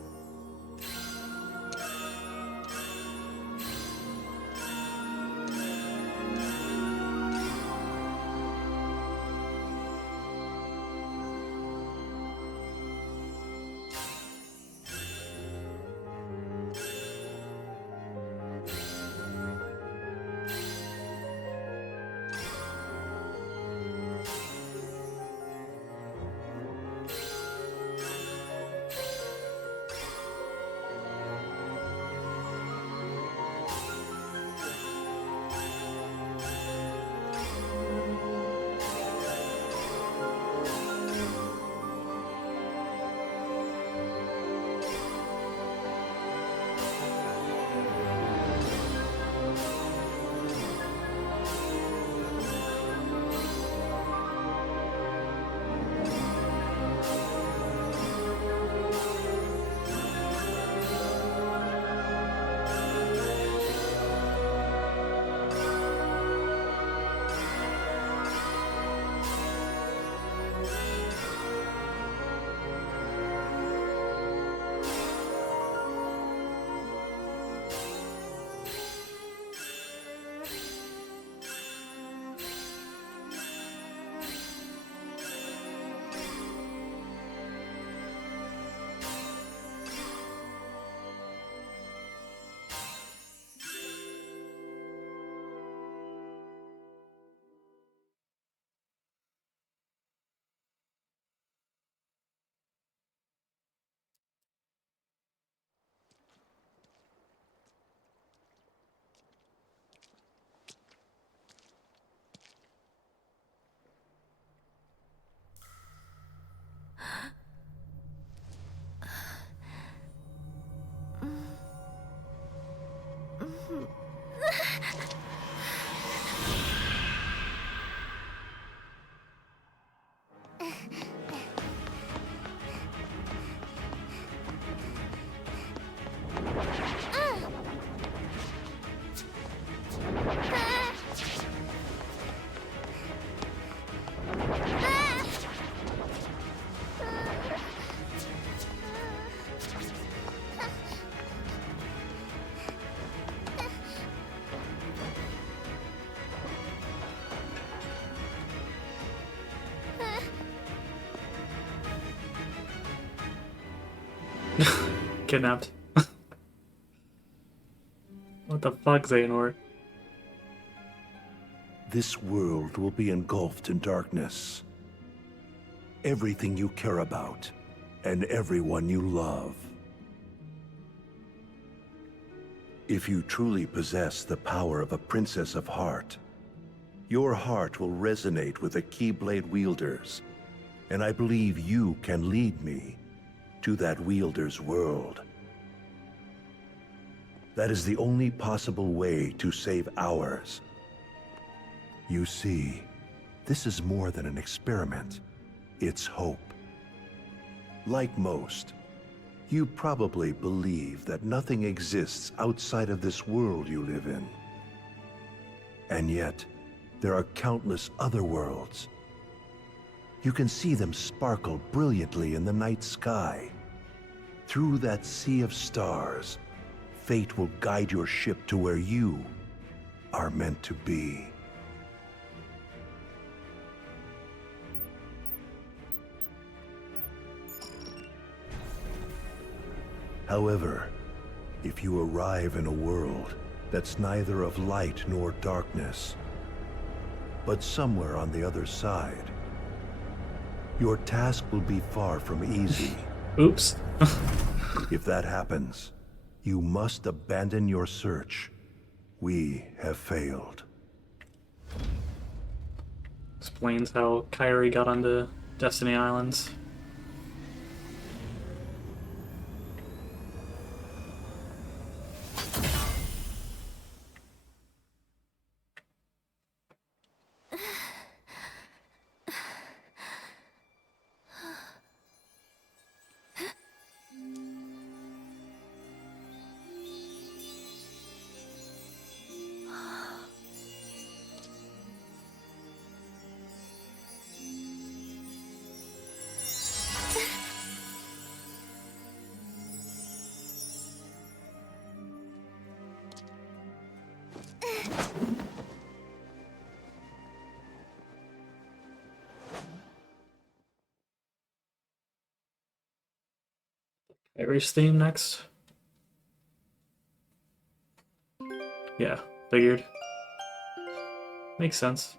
Kidnapped. What the fuck, Xehanort? This world will be engulfed in darkness. Everything you care about, and everyone you love. If you truly possess the power of a Princess of Heart, your heart will resonate with the Keyblade wielders, and I believe you can lead me to that wielder's world. That is the only possible way to save ours. You see, this is more than an experiment. It's hope. Like most, you probably believe that nothing exists outside of this world you live in. And yet, there are countless other worlds. You can see them sparkle brilliantly in the night sky. Through that sea of stars, fate will guide your ship to where you are meant to be. However, if you arrive in a world that's neither of light nor darkness, but somewhere on the other side, your task will be far from easy. Oops. If that happens, you must abandon your search. We have failed. Explains how Kairi got onto Destiny Islands. Kairi's theme next. Yeah, figured. Makes sense.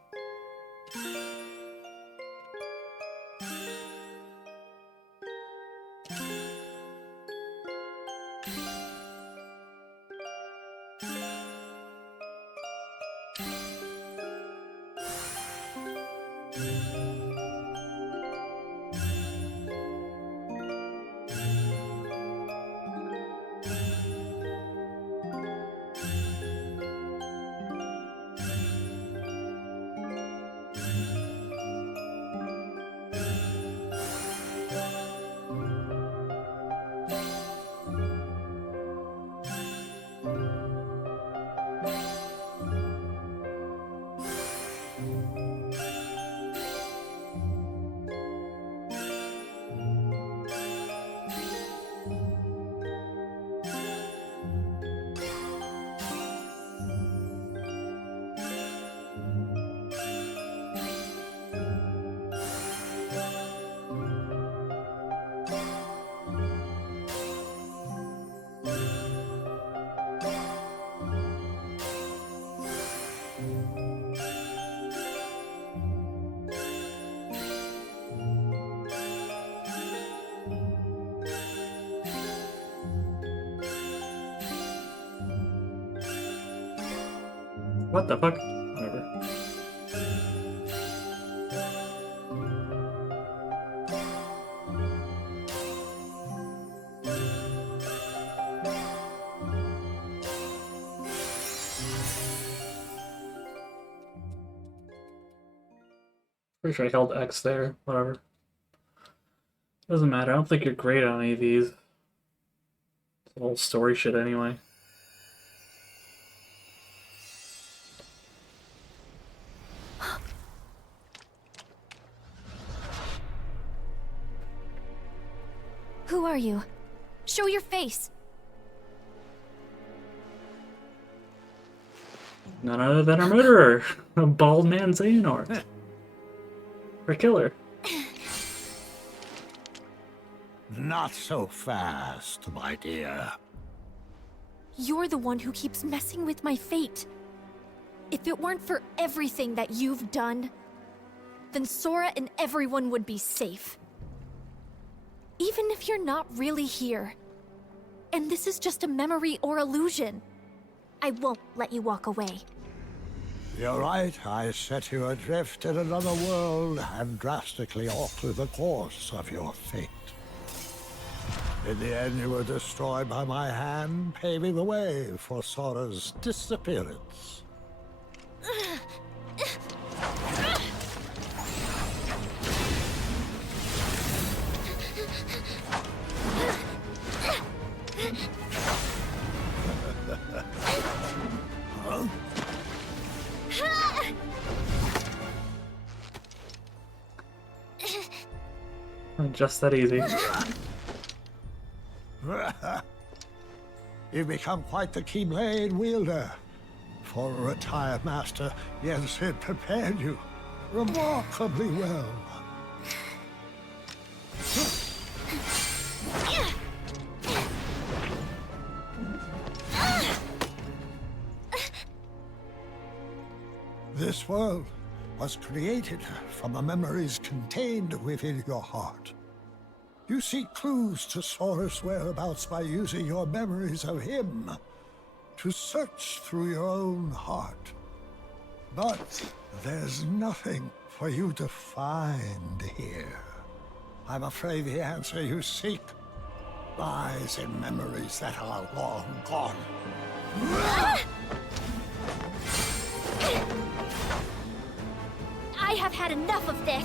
What the fuck? Whatever. Pretty sure I held X there. Whatever. Doesn't matter. I don't think you're great on any of these. It's all story shit anyway. Who are you? Show your face! None other than a murderer. A bald man Xehanort. Or killer. Not so fast, my dear. You're the one who keeps messing with my fate. If it weren't for everything that you've done, then Sora and everyone would be safe. Even if you're not really here, and this is just a memory or illusion, I won't let you walk away. You're right, I set you adrift in another world and drastically altered the course of your fate. In the end, you were destroyed by my hand, paving the way for Sora's disappearance. Just that easy. You've become quite the Keyblade wielder. For a retired master, yes, it prepared you remarkably well. This world was created from the memories contained within your heart. You seek clues to Sora's whereabouts by using your memories of him to search through your own heart. But there's nothing for you to find here. I'm afraid the answer you seek lies in memories that are long gone. I have had enough of this!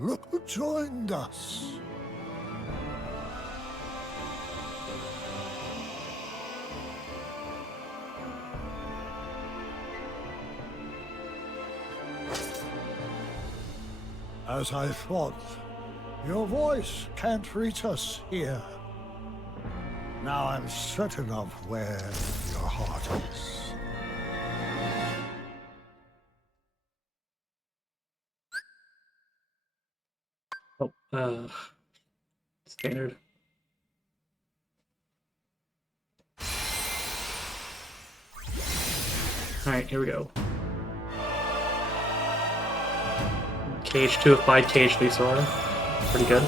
Look who joined us. As I thought, your voice can't reach us here. Now I'm certain of where your heart is. Oh, standard. Alright, here we go. Cage 2 by Cage 3 Sora. Pretty good.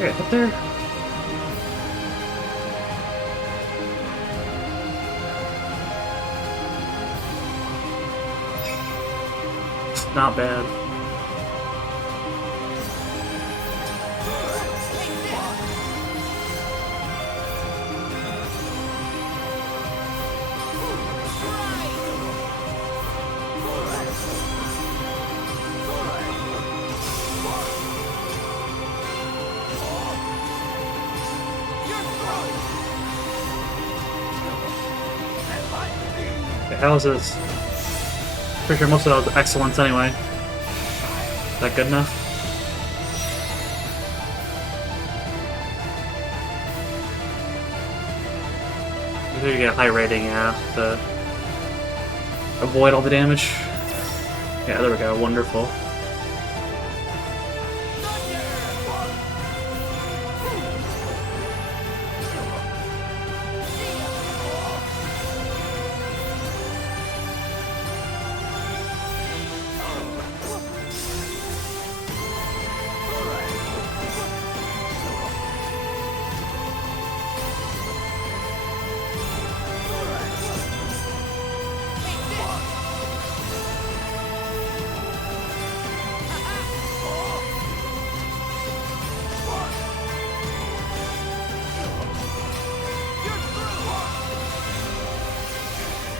Okay, up there. It's not bad. The hell is this? Pretty sure most of that was excellence anyway. Is that good enough? Maybe you get a high rating, yeah, to avoid all the damage. Yeah, there we go, wonderful.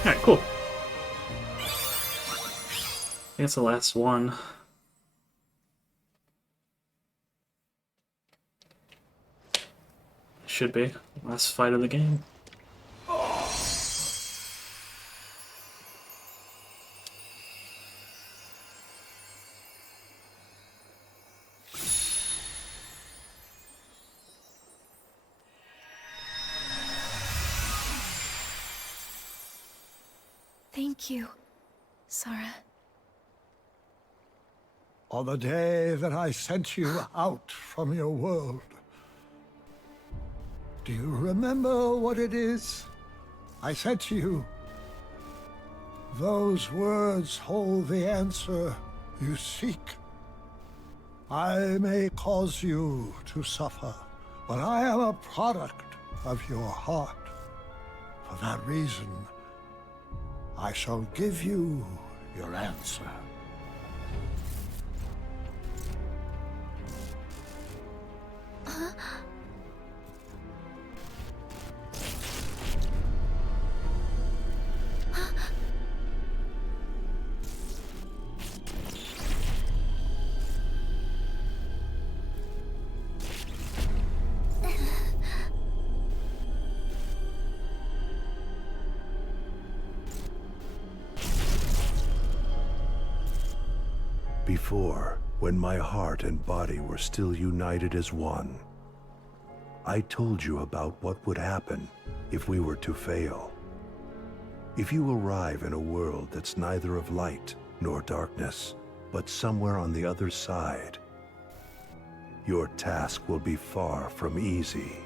Alright, cool. I think it's the last one. Should be. Last fight of the game. Thank you, Sora. On the day that I sent you out from your world, do you remember what it is I said to you? Those words hold the answer you seek. I may cause you to suffer, but I am a product of your heart. For that reason, I shall give you your answer. Before, when my heart and body were still united as one, I told you about what would happen if we were to fail. If you arrive in a world that's neither of light nor darkness, but somewhere on the other side, your task will be far from easy.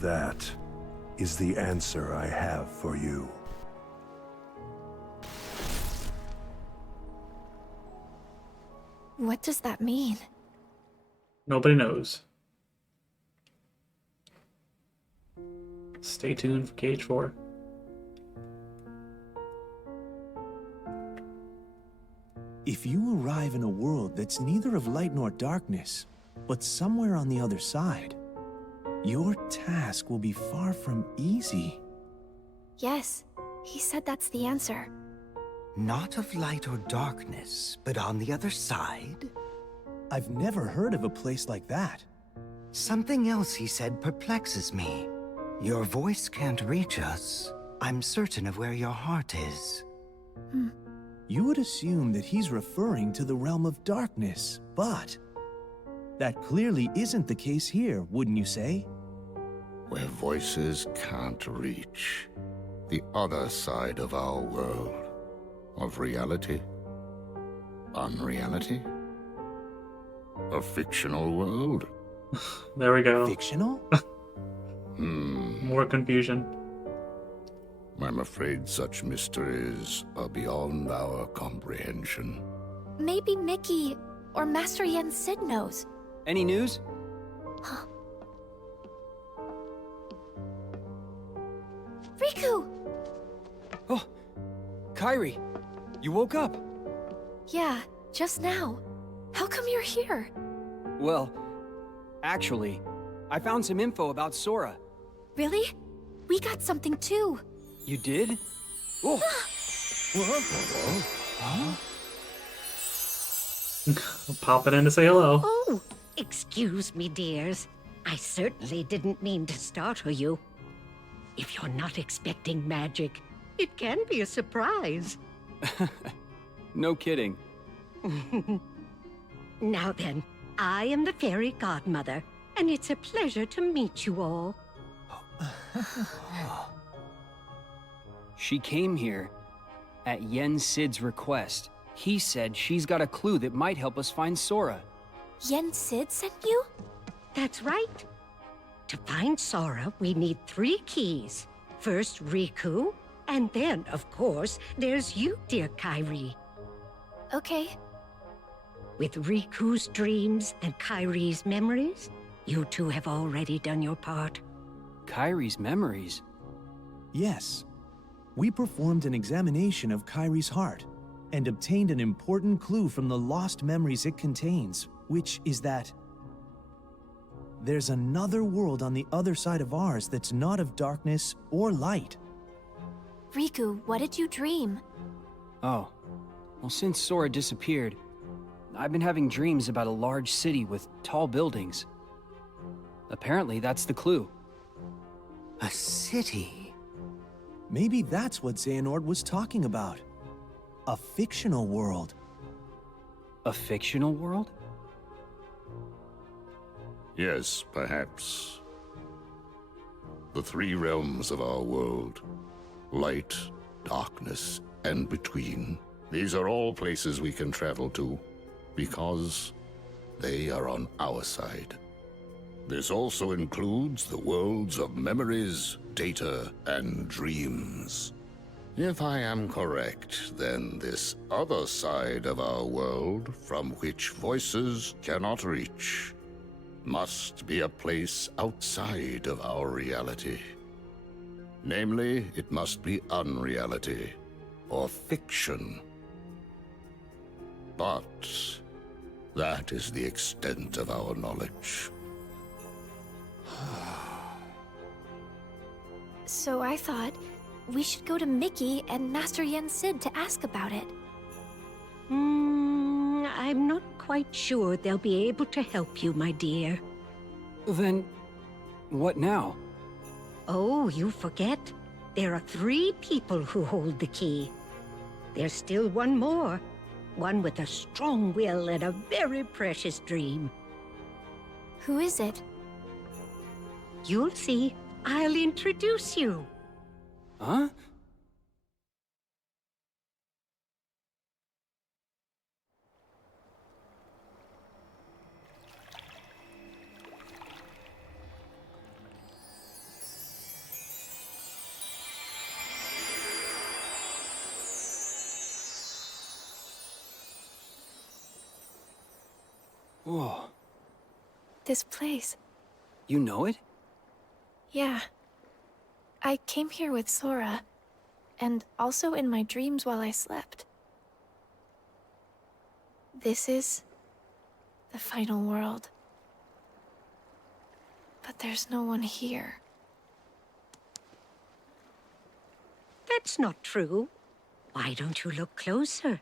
That is the answer I have for you. What does that mean? Nobody knows. Stay tuned for Cage 4. If you arrive in a world that's neither of light nor darkness, but somewhere on the other side, your task will be far from easy. Yes, he said that's the answer. Not of light or darkness, but on the other side? I've never heard of a place like that. Something else he said perplexes me. Your voice can't reach us. I'm certain of where your heart is. You would assume that he's referring to the realm of darkness, but that clearly isn't the case here, wouldn't you say? Where voices can't reach. The other side of our world. Of reality? Unreality? A fictional world? There we go. Fictional? More confusion. I'm afraid such mysteries are beyond our comprehension. Maybe Mickey or Master Yen Sid knows. Any news? Riku! Oh, Kairi, you woke up. Yeah, just now. How come you're here? Well, actually, I found some info about Sora. Really? We got something too. You did? Oh. Pop it in to say hello. Oh, excuse me, dears. I certainly didn't mean to startle you. If you're not expecting magic, it can be a surprise. No kidding. Now then, I am the fairy godmother, and it's a pleasure to meet you all. She came here at Yen Sid's request. He said she's got a clue that might help us find Sora. Yen Sid sent you? That's right. To find Sora, we need 3 keys. First, Riku, and then, of course, there's you, dear Kairi. Okay. With Riku's dreams and Kairi's memories, you two have already done your part. Kairi's memories? Yes. We performed an examination of Kairi's heart and obtained an important clue from the lost memories it contains, which is that there's another world on the other side of ours that's not of darkness or light. Riku, what did you dream? Oh. Well, since Sora disappeared, I've been having dreams about a large city with tall buildings. Apparently, that's the clue. A city? Maybe that's what Xehanort was talking about. A fictional world. A fictional world? Yes, perhaps. The 3 realms of our world. Light, darkness, and between. These are all places we can travel to, because they are on our side. This also includes the worlds of memories, data, and dreams. If I am correct, then this other side of our world, from which voices cannot reach, must be a place outside of our reality. Namely, it must be unreality, or fiction. But that is the extent of our knowledge. So I thought we should go to Mickey and Master Yen Sid to ask about it. I'm not quite sure they'll be able to help you, my dear. Then, what now? Oh, you forget. There are 3 people who hold the key. There's still one more. One with a strong will and a very precious dream. Who is it? You'll see. I'll introduce you. Huh? Whoa. This place. You know it? Yeah. I came here with Sora, and also in my dreams while I slept. This is the final world. But there's no one here. That's not true. Why don't you look closer?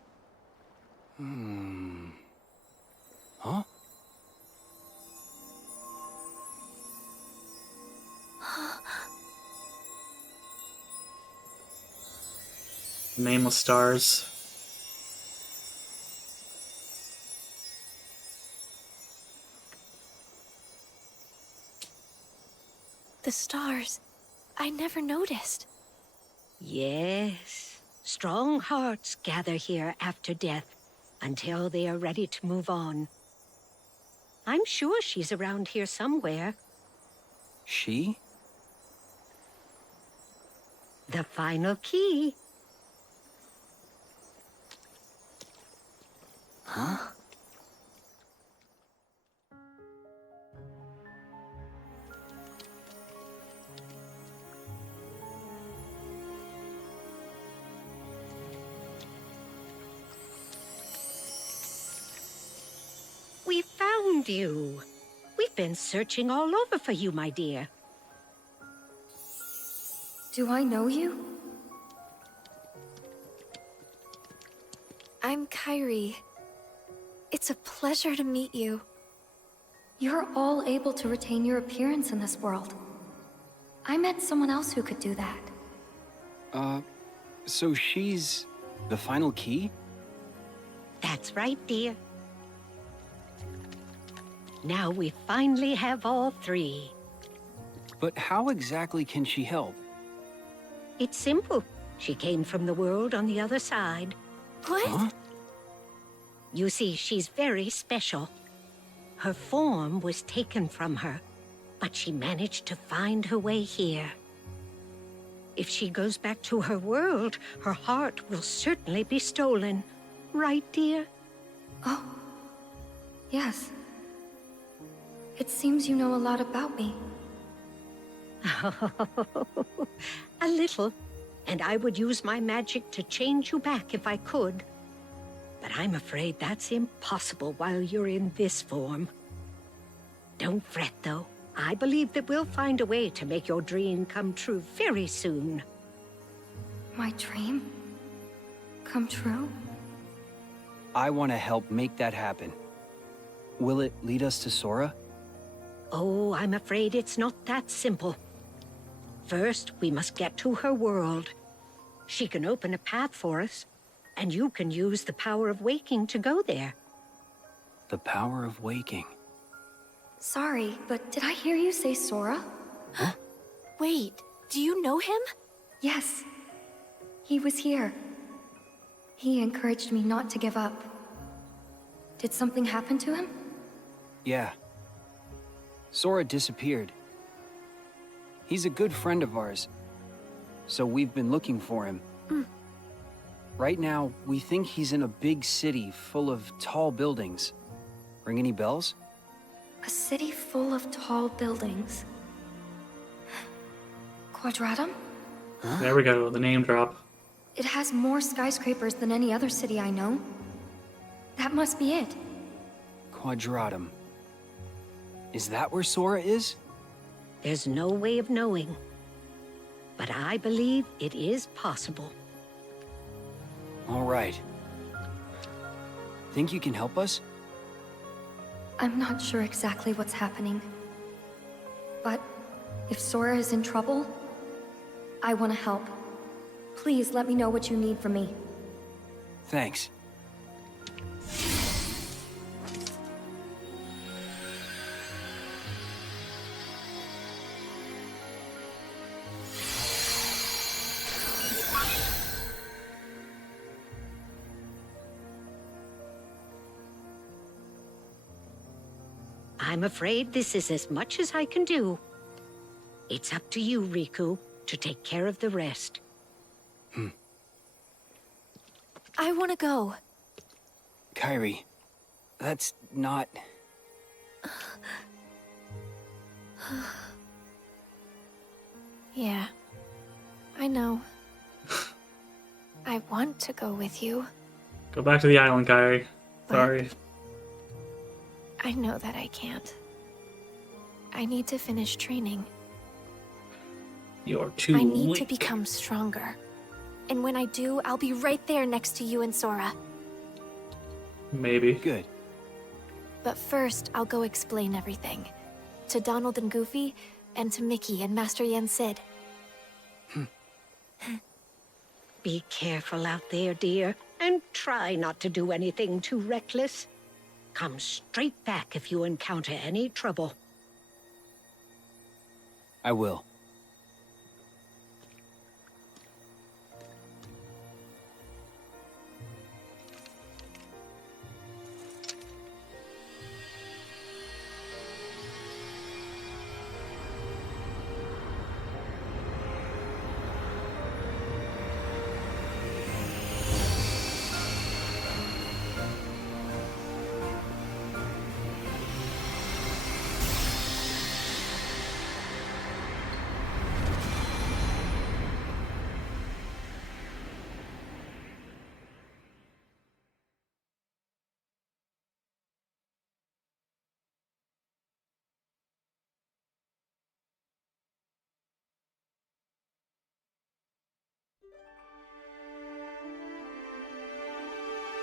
Huh? Nameless stars. The stars. I never noticed. Yes. Strong hearts gather here after death until they are ready to move on. I'm sure she's around here somewhere. She? The final key. Huh? We found you. We've been searching all over for you, my dear. Do I know you? I'm Kairi. It's a pleasure to meet you. You're all able to retain your appearance in this world. I met someone else who could do that. So she's the final key? That's right, dear. Now we finally have all three. But how exactly can she help? It's simple. She came from the world on the other side. What? Huh? You see, she's very special. Her form was taken from her, but she managed to find her way here. If she goes back to her world, her heart will certainly be stolen. Right, dear? Oh, yes. It seems you know a lot about me. A little. And I would use my magic to change you back if I could. But I'm afraid that's impossible while you're in this form. Don't fret, though. I believe that we'll find a way to make your dream come true very soon. My dream? Come true? I want to help make that happen. Will it lead us to Sora? Oh, I'm afraid it's not that simple. First, we must get to her world. She can open a path for us, and you can use the power of waking to go there. The power of waking. Sorry, but did I hear you say Sora? Huh? Wait, do you know him? Yes. He was here. He encouraged me not to give up. Did something happen to him? Yeah. Sora disappeared. He's a good friend of ours, so we've been looking for him. Right now, we think he's in a big city full of tall buildings. Ring any bells? A city full of tall buildings. Quadratum? There we go, the name drop. It has more skyscrapers than any other city I know. That must be it. Quadratum. Is that where Sora is? There's no way of knowing. But I believe it is possible. All right. Think you can help us? I'm not sure exactly what's happening. But if Sora is in trouble, I want to help. Please let me know what you need from me. Thanks. I'm afraid this is as much as I can do. It's up to you, Riku, to take care of the rest. I want to go. Kairi, that's not... Yeah, I know. I want to go with you. Go back to the island, Kairi. Sorry. I know that I can't. I need to finish training. You're too I need weak. to become stronger. And when I do, I'll be right there next to you and Sora. Maybe. Good. But first, I'll go explain everything. To Donald and Goofy, and to Mickey and Master Yen Sid. Be careful out there, dear, and try not to do anything too reckless. Come straight back if you encounter any trouble. I will.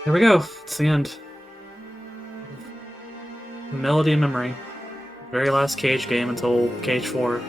There we go. It's the end. Melody and Memory. Very last Cage game until Cage 4.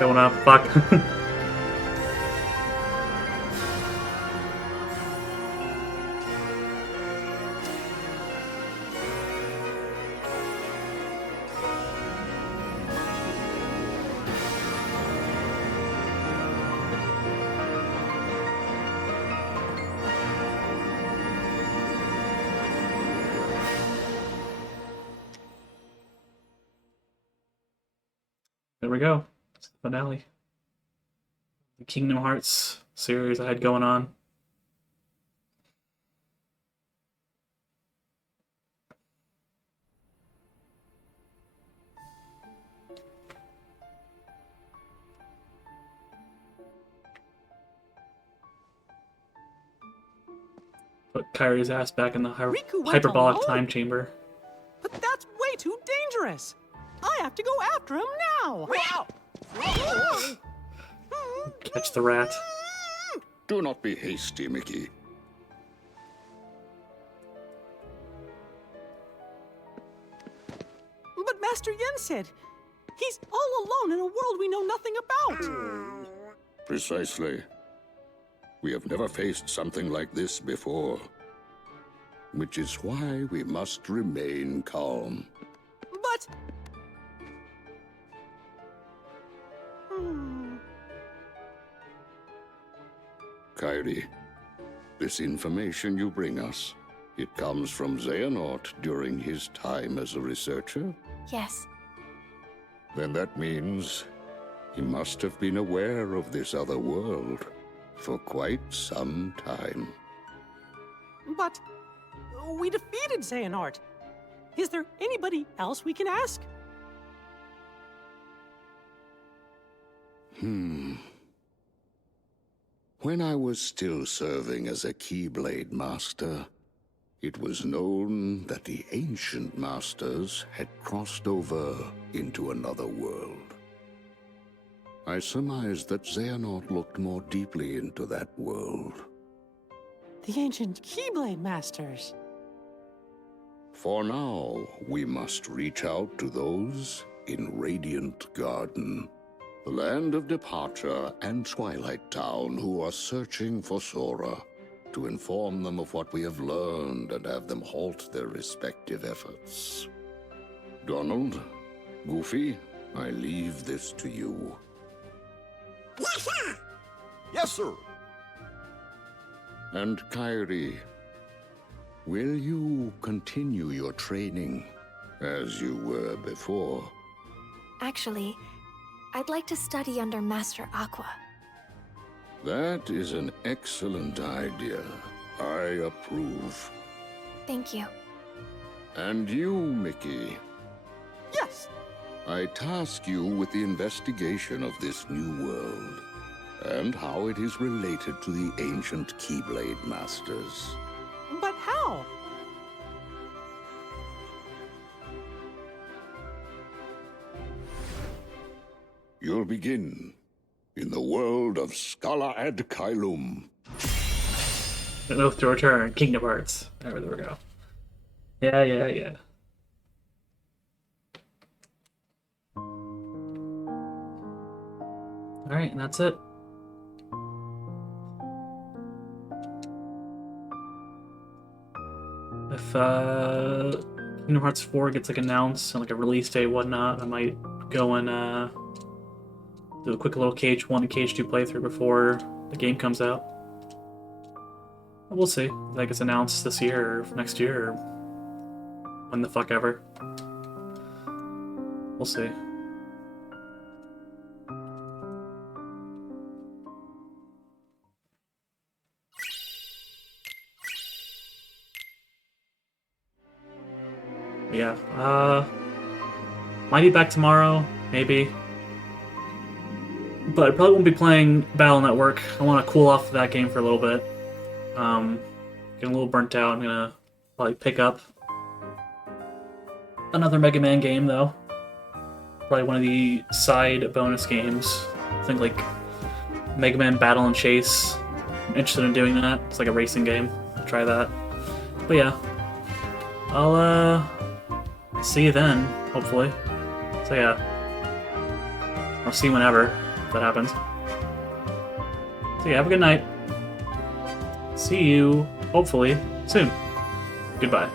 Going up. Fuck. There we go. It's the finale. The Kingdom Hearts series I had going on. Put Kairi's ass back in the Riku went hyperbolic alone. time chamber. But that's way too dangerous. I have to go after him now. Catch the rat. Do not be hasty, Mickey. But Master Yen said he's all alone in a world we know nothing about. Precisely. We have never faced something like this before. Which is why we must remain calm. But... Kairi, this information you bring us, it comes from Xehanort during his time as a researcher? Yes. Then that means he must have been aware of this other world for quite some time. But... we defeated Xehanort. Is there anybody else we can ask? When I was still serving as a Keyblade Master, it was known that the Ancient Masters had crossed over into another world. I surmised that Xehanort looked more deeply into that world. The ancient Keyblade Masters. For now, we must reach out to those in Radiant Garden, the land of departure and Twilight Town, who are searching for Sora, to inform them of what we have learned and have them halt their respective efforts. Donald, Goofy, I leave this to you. Yes, sir! Yes, sir! And Kairi, will you continue your training as you were before? Actually, I'd like to study under Master Aqua. That is an excellent idea. I approve. Thank you. And you, Mickey, Yes. I task you with the investigation of this new world and how it is related to the ancient Keyblade Masters. But how? You'll begin in the world of Scala ad Caelum. An Oath to Return, Kingdom Hearts. There we go. Yeah. Alright, and that's it. If Kingdom Hearts 4 gets like announced and like a release date and whatnot, I might go and do a quick little KH1 and KH2 playthrough before the game comes out. We'll see. If that gets announced this year or next year or when the fuck ever. We'll see. But yeah, might be back tomorrow, maybe. But I probably won't be playing Battle Network. I want to cool off that game for a little bit. Getting a little burnt out. I'm gonna probably pick up another Mega Man game though. Probably one of the side bonus games. I think like Mega Man Battle and Chase. I'm interested in doing that. It's like a racing game. I'll try that. But yeah, I'll see you then, hopefully. So yeah, I'll see you whenever. that happens. So yeah, have a good night. See you, hopefully, soon. Goodbye.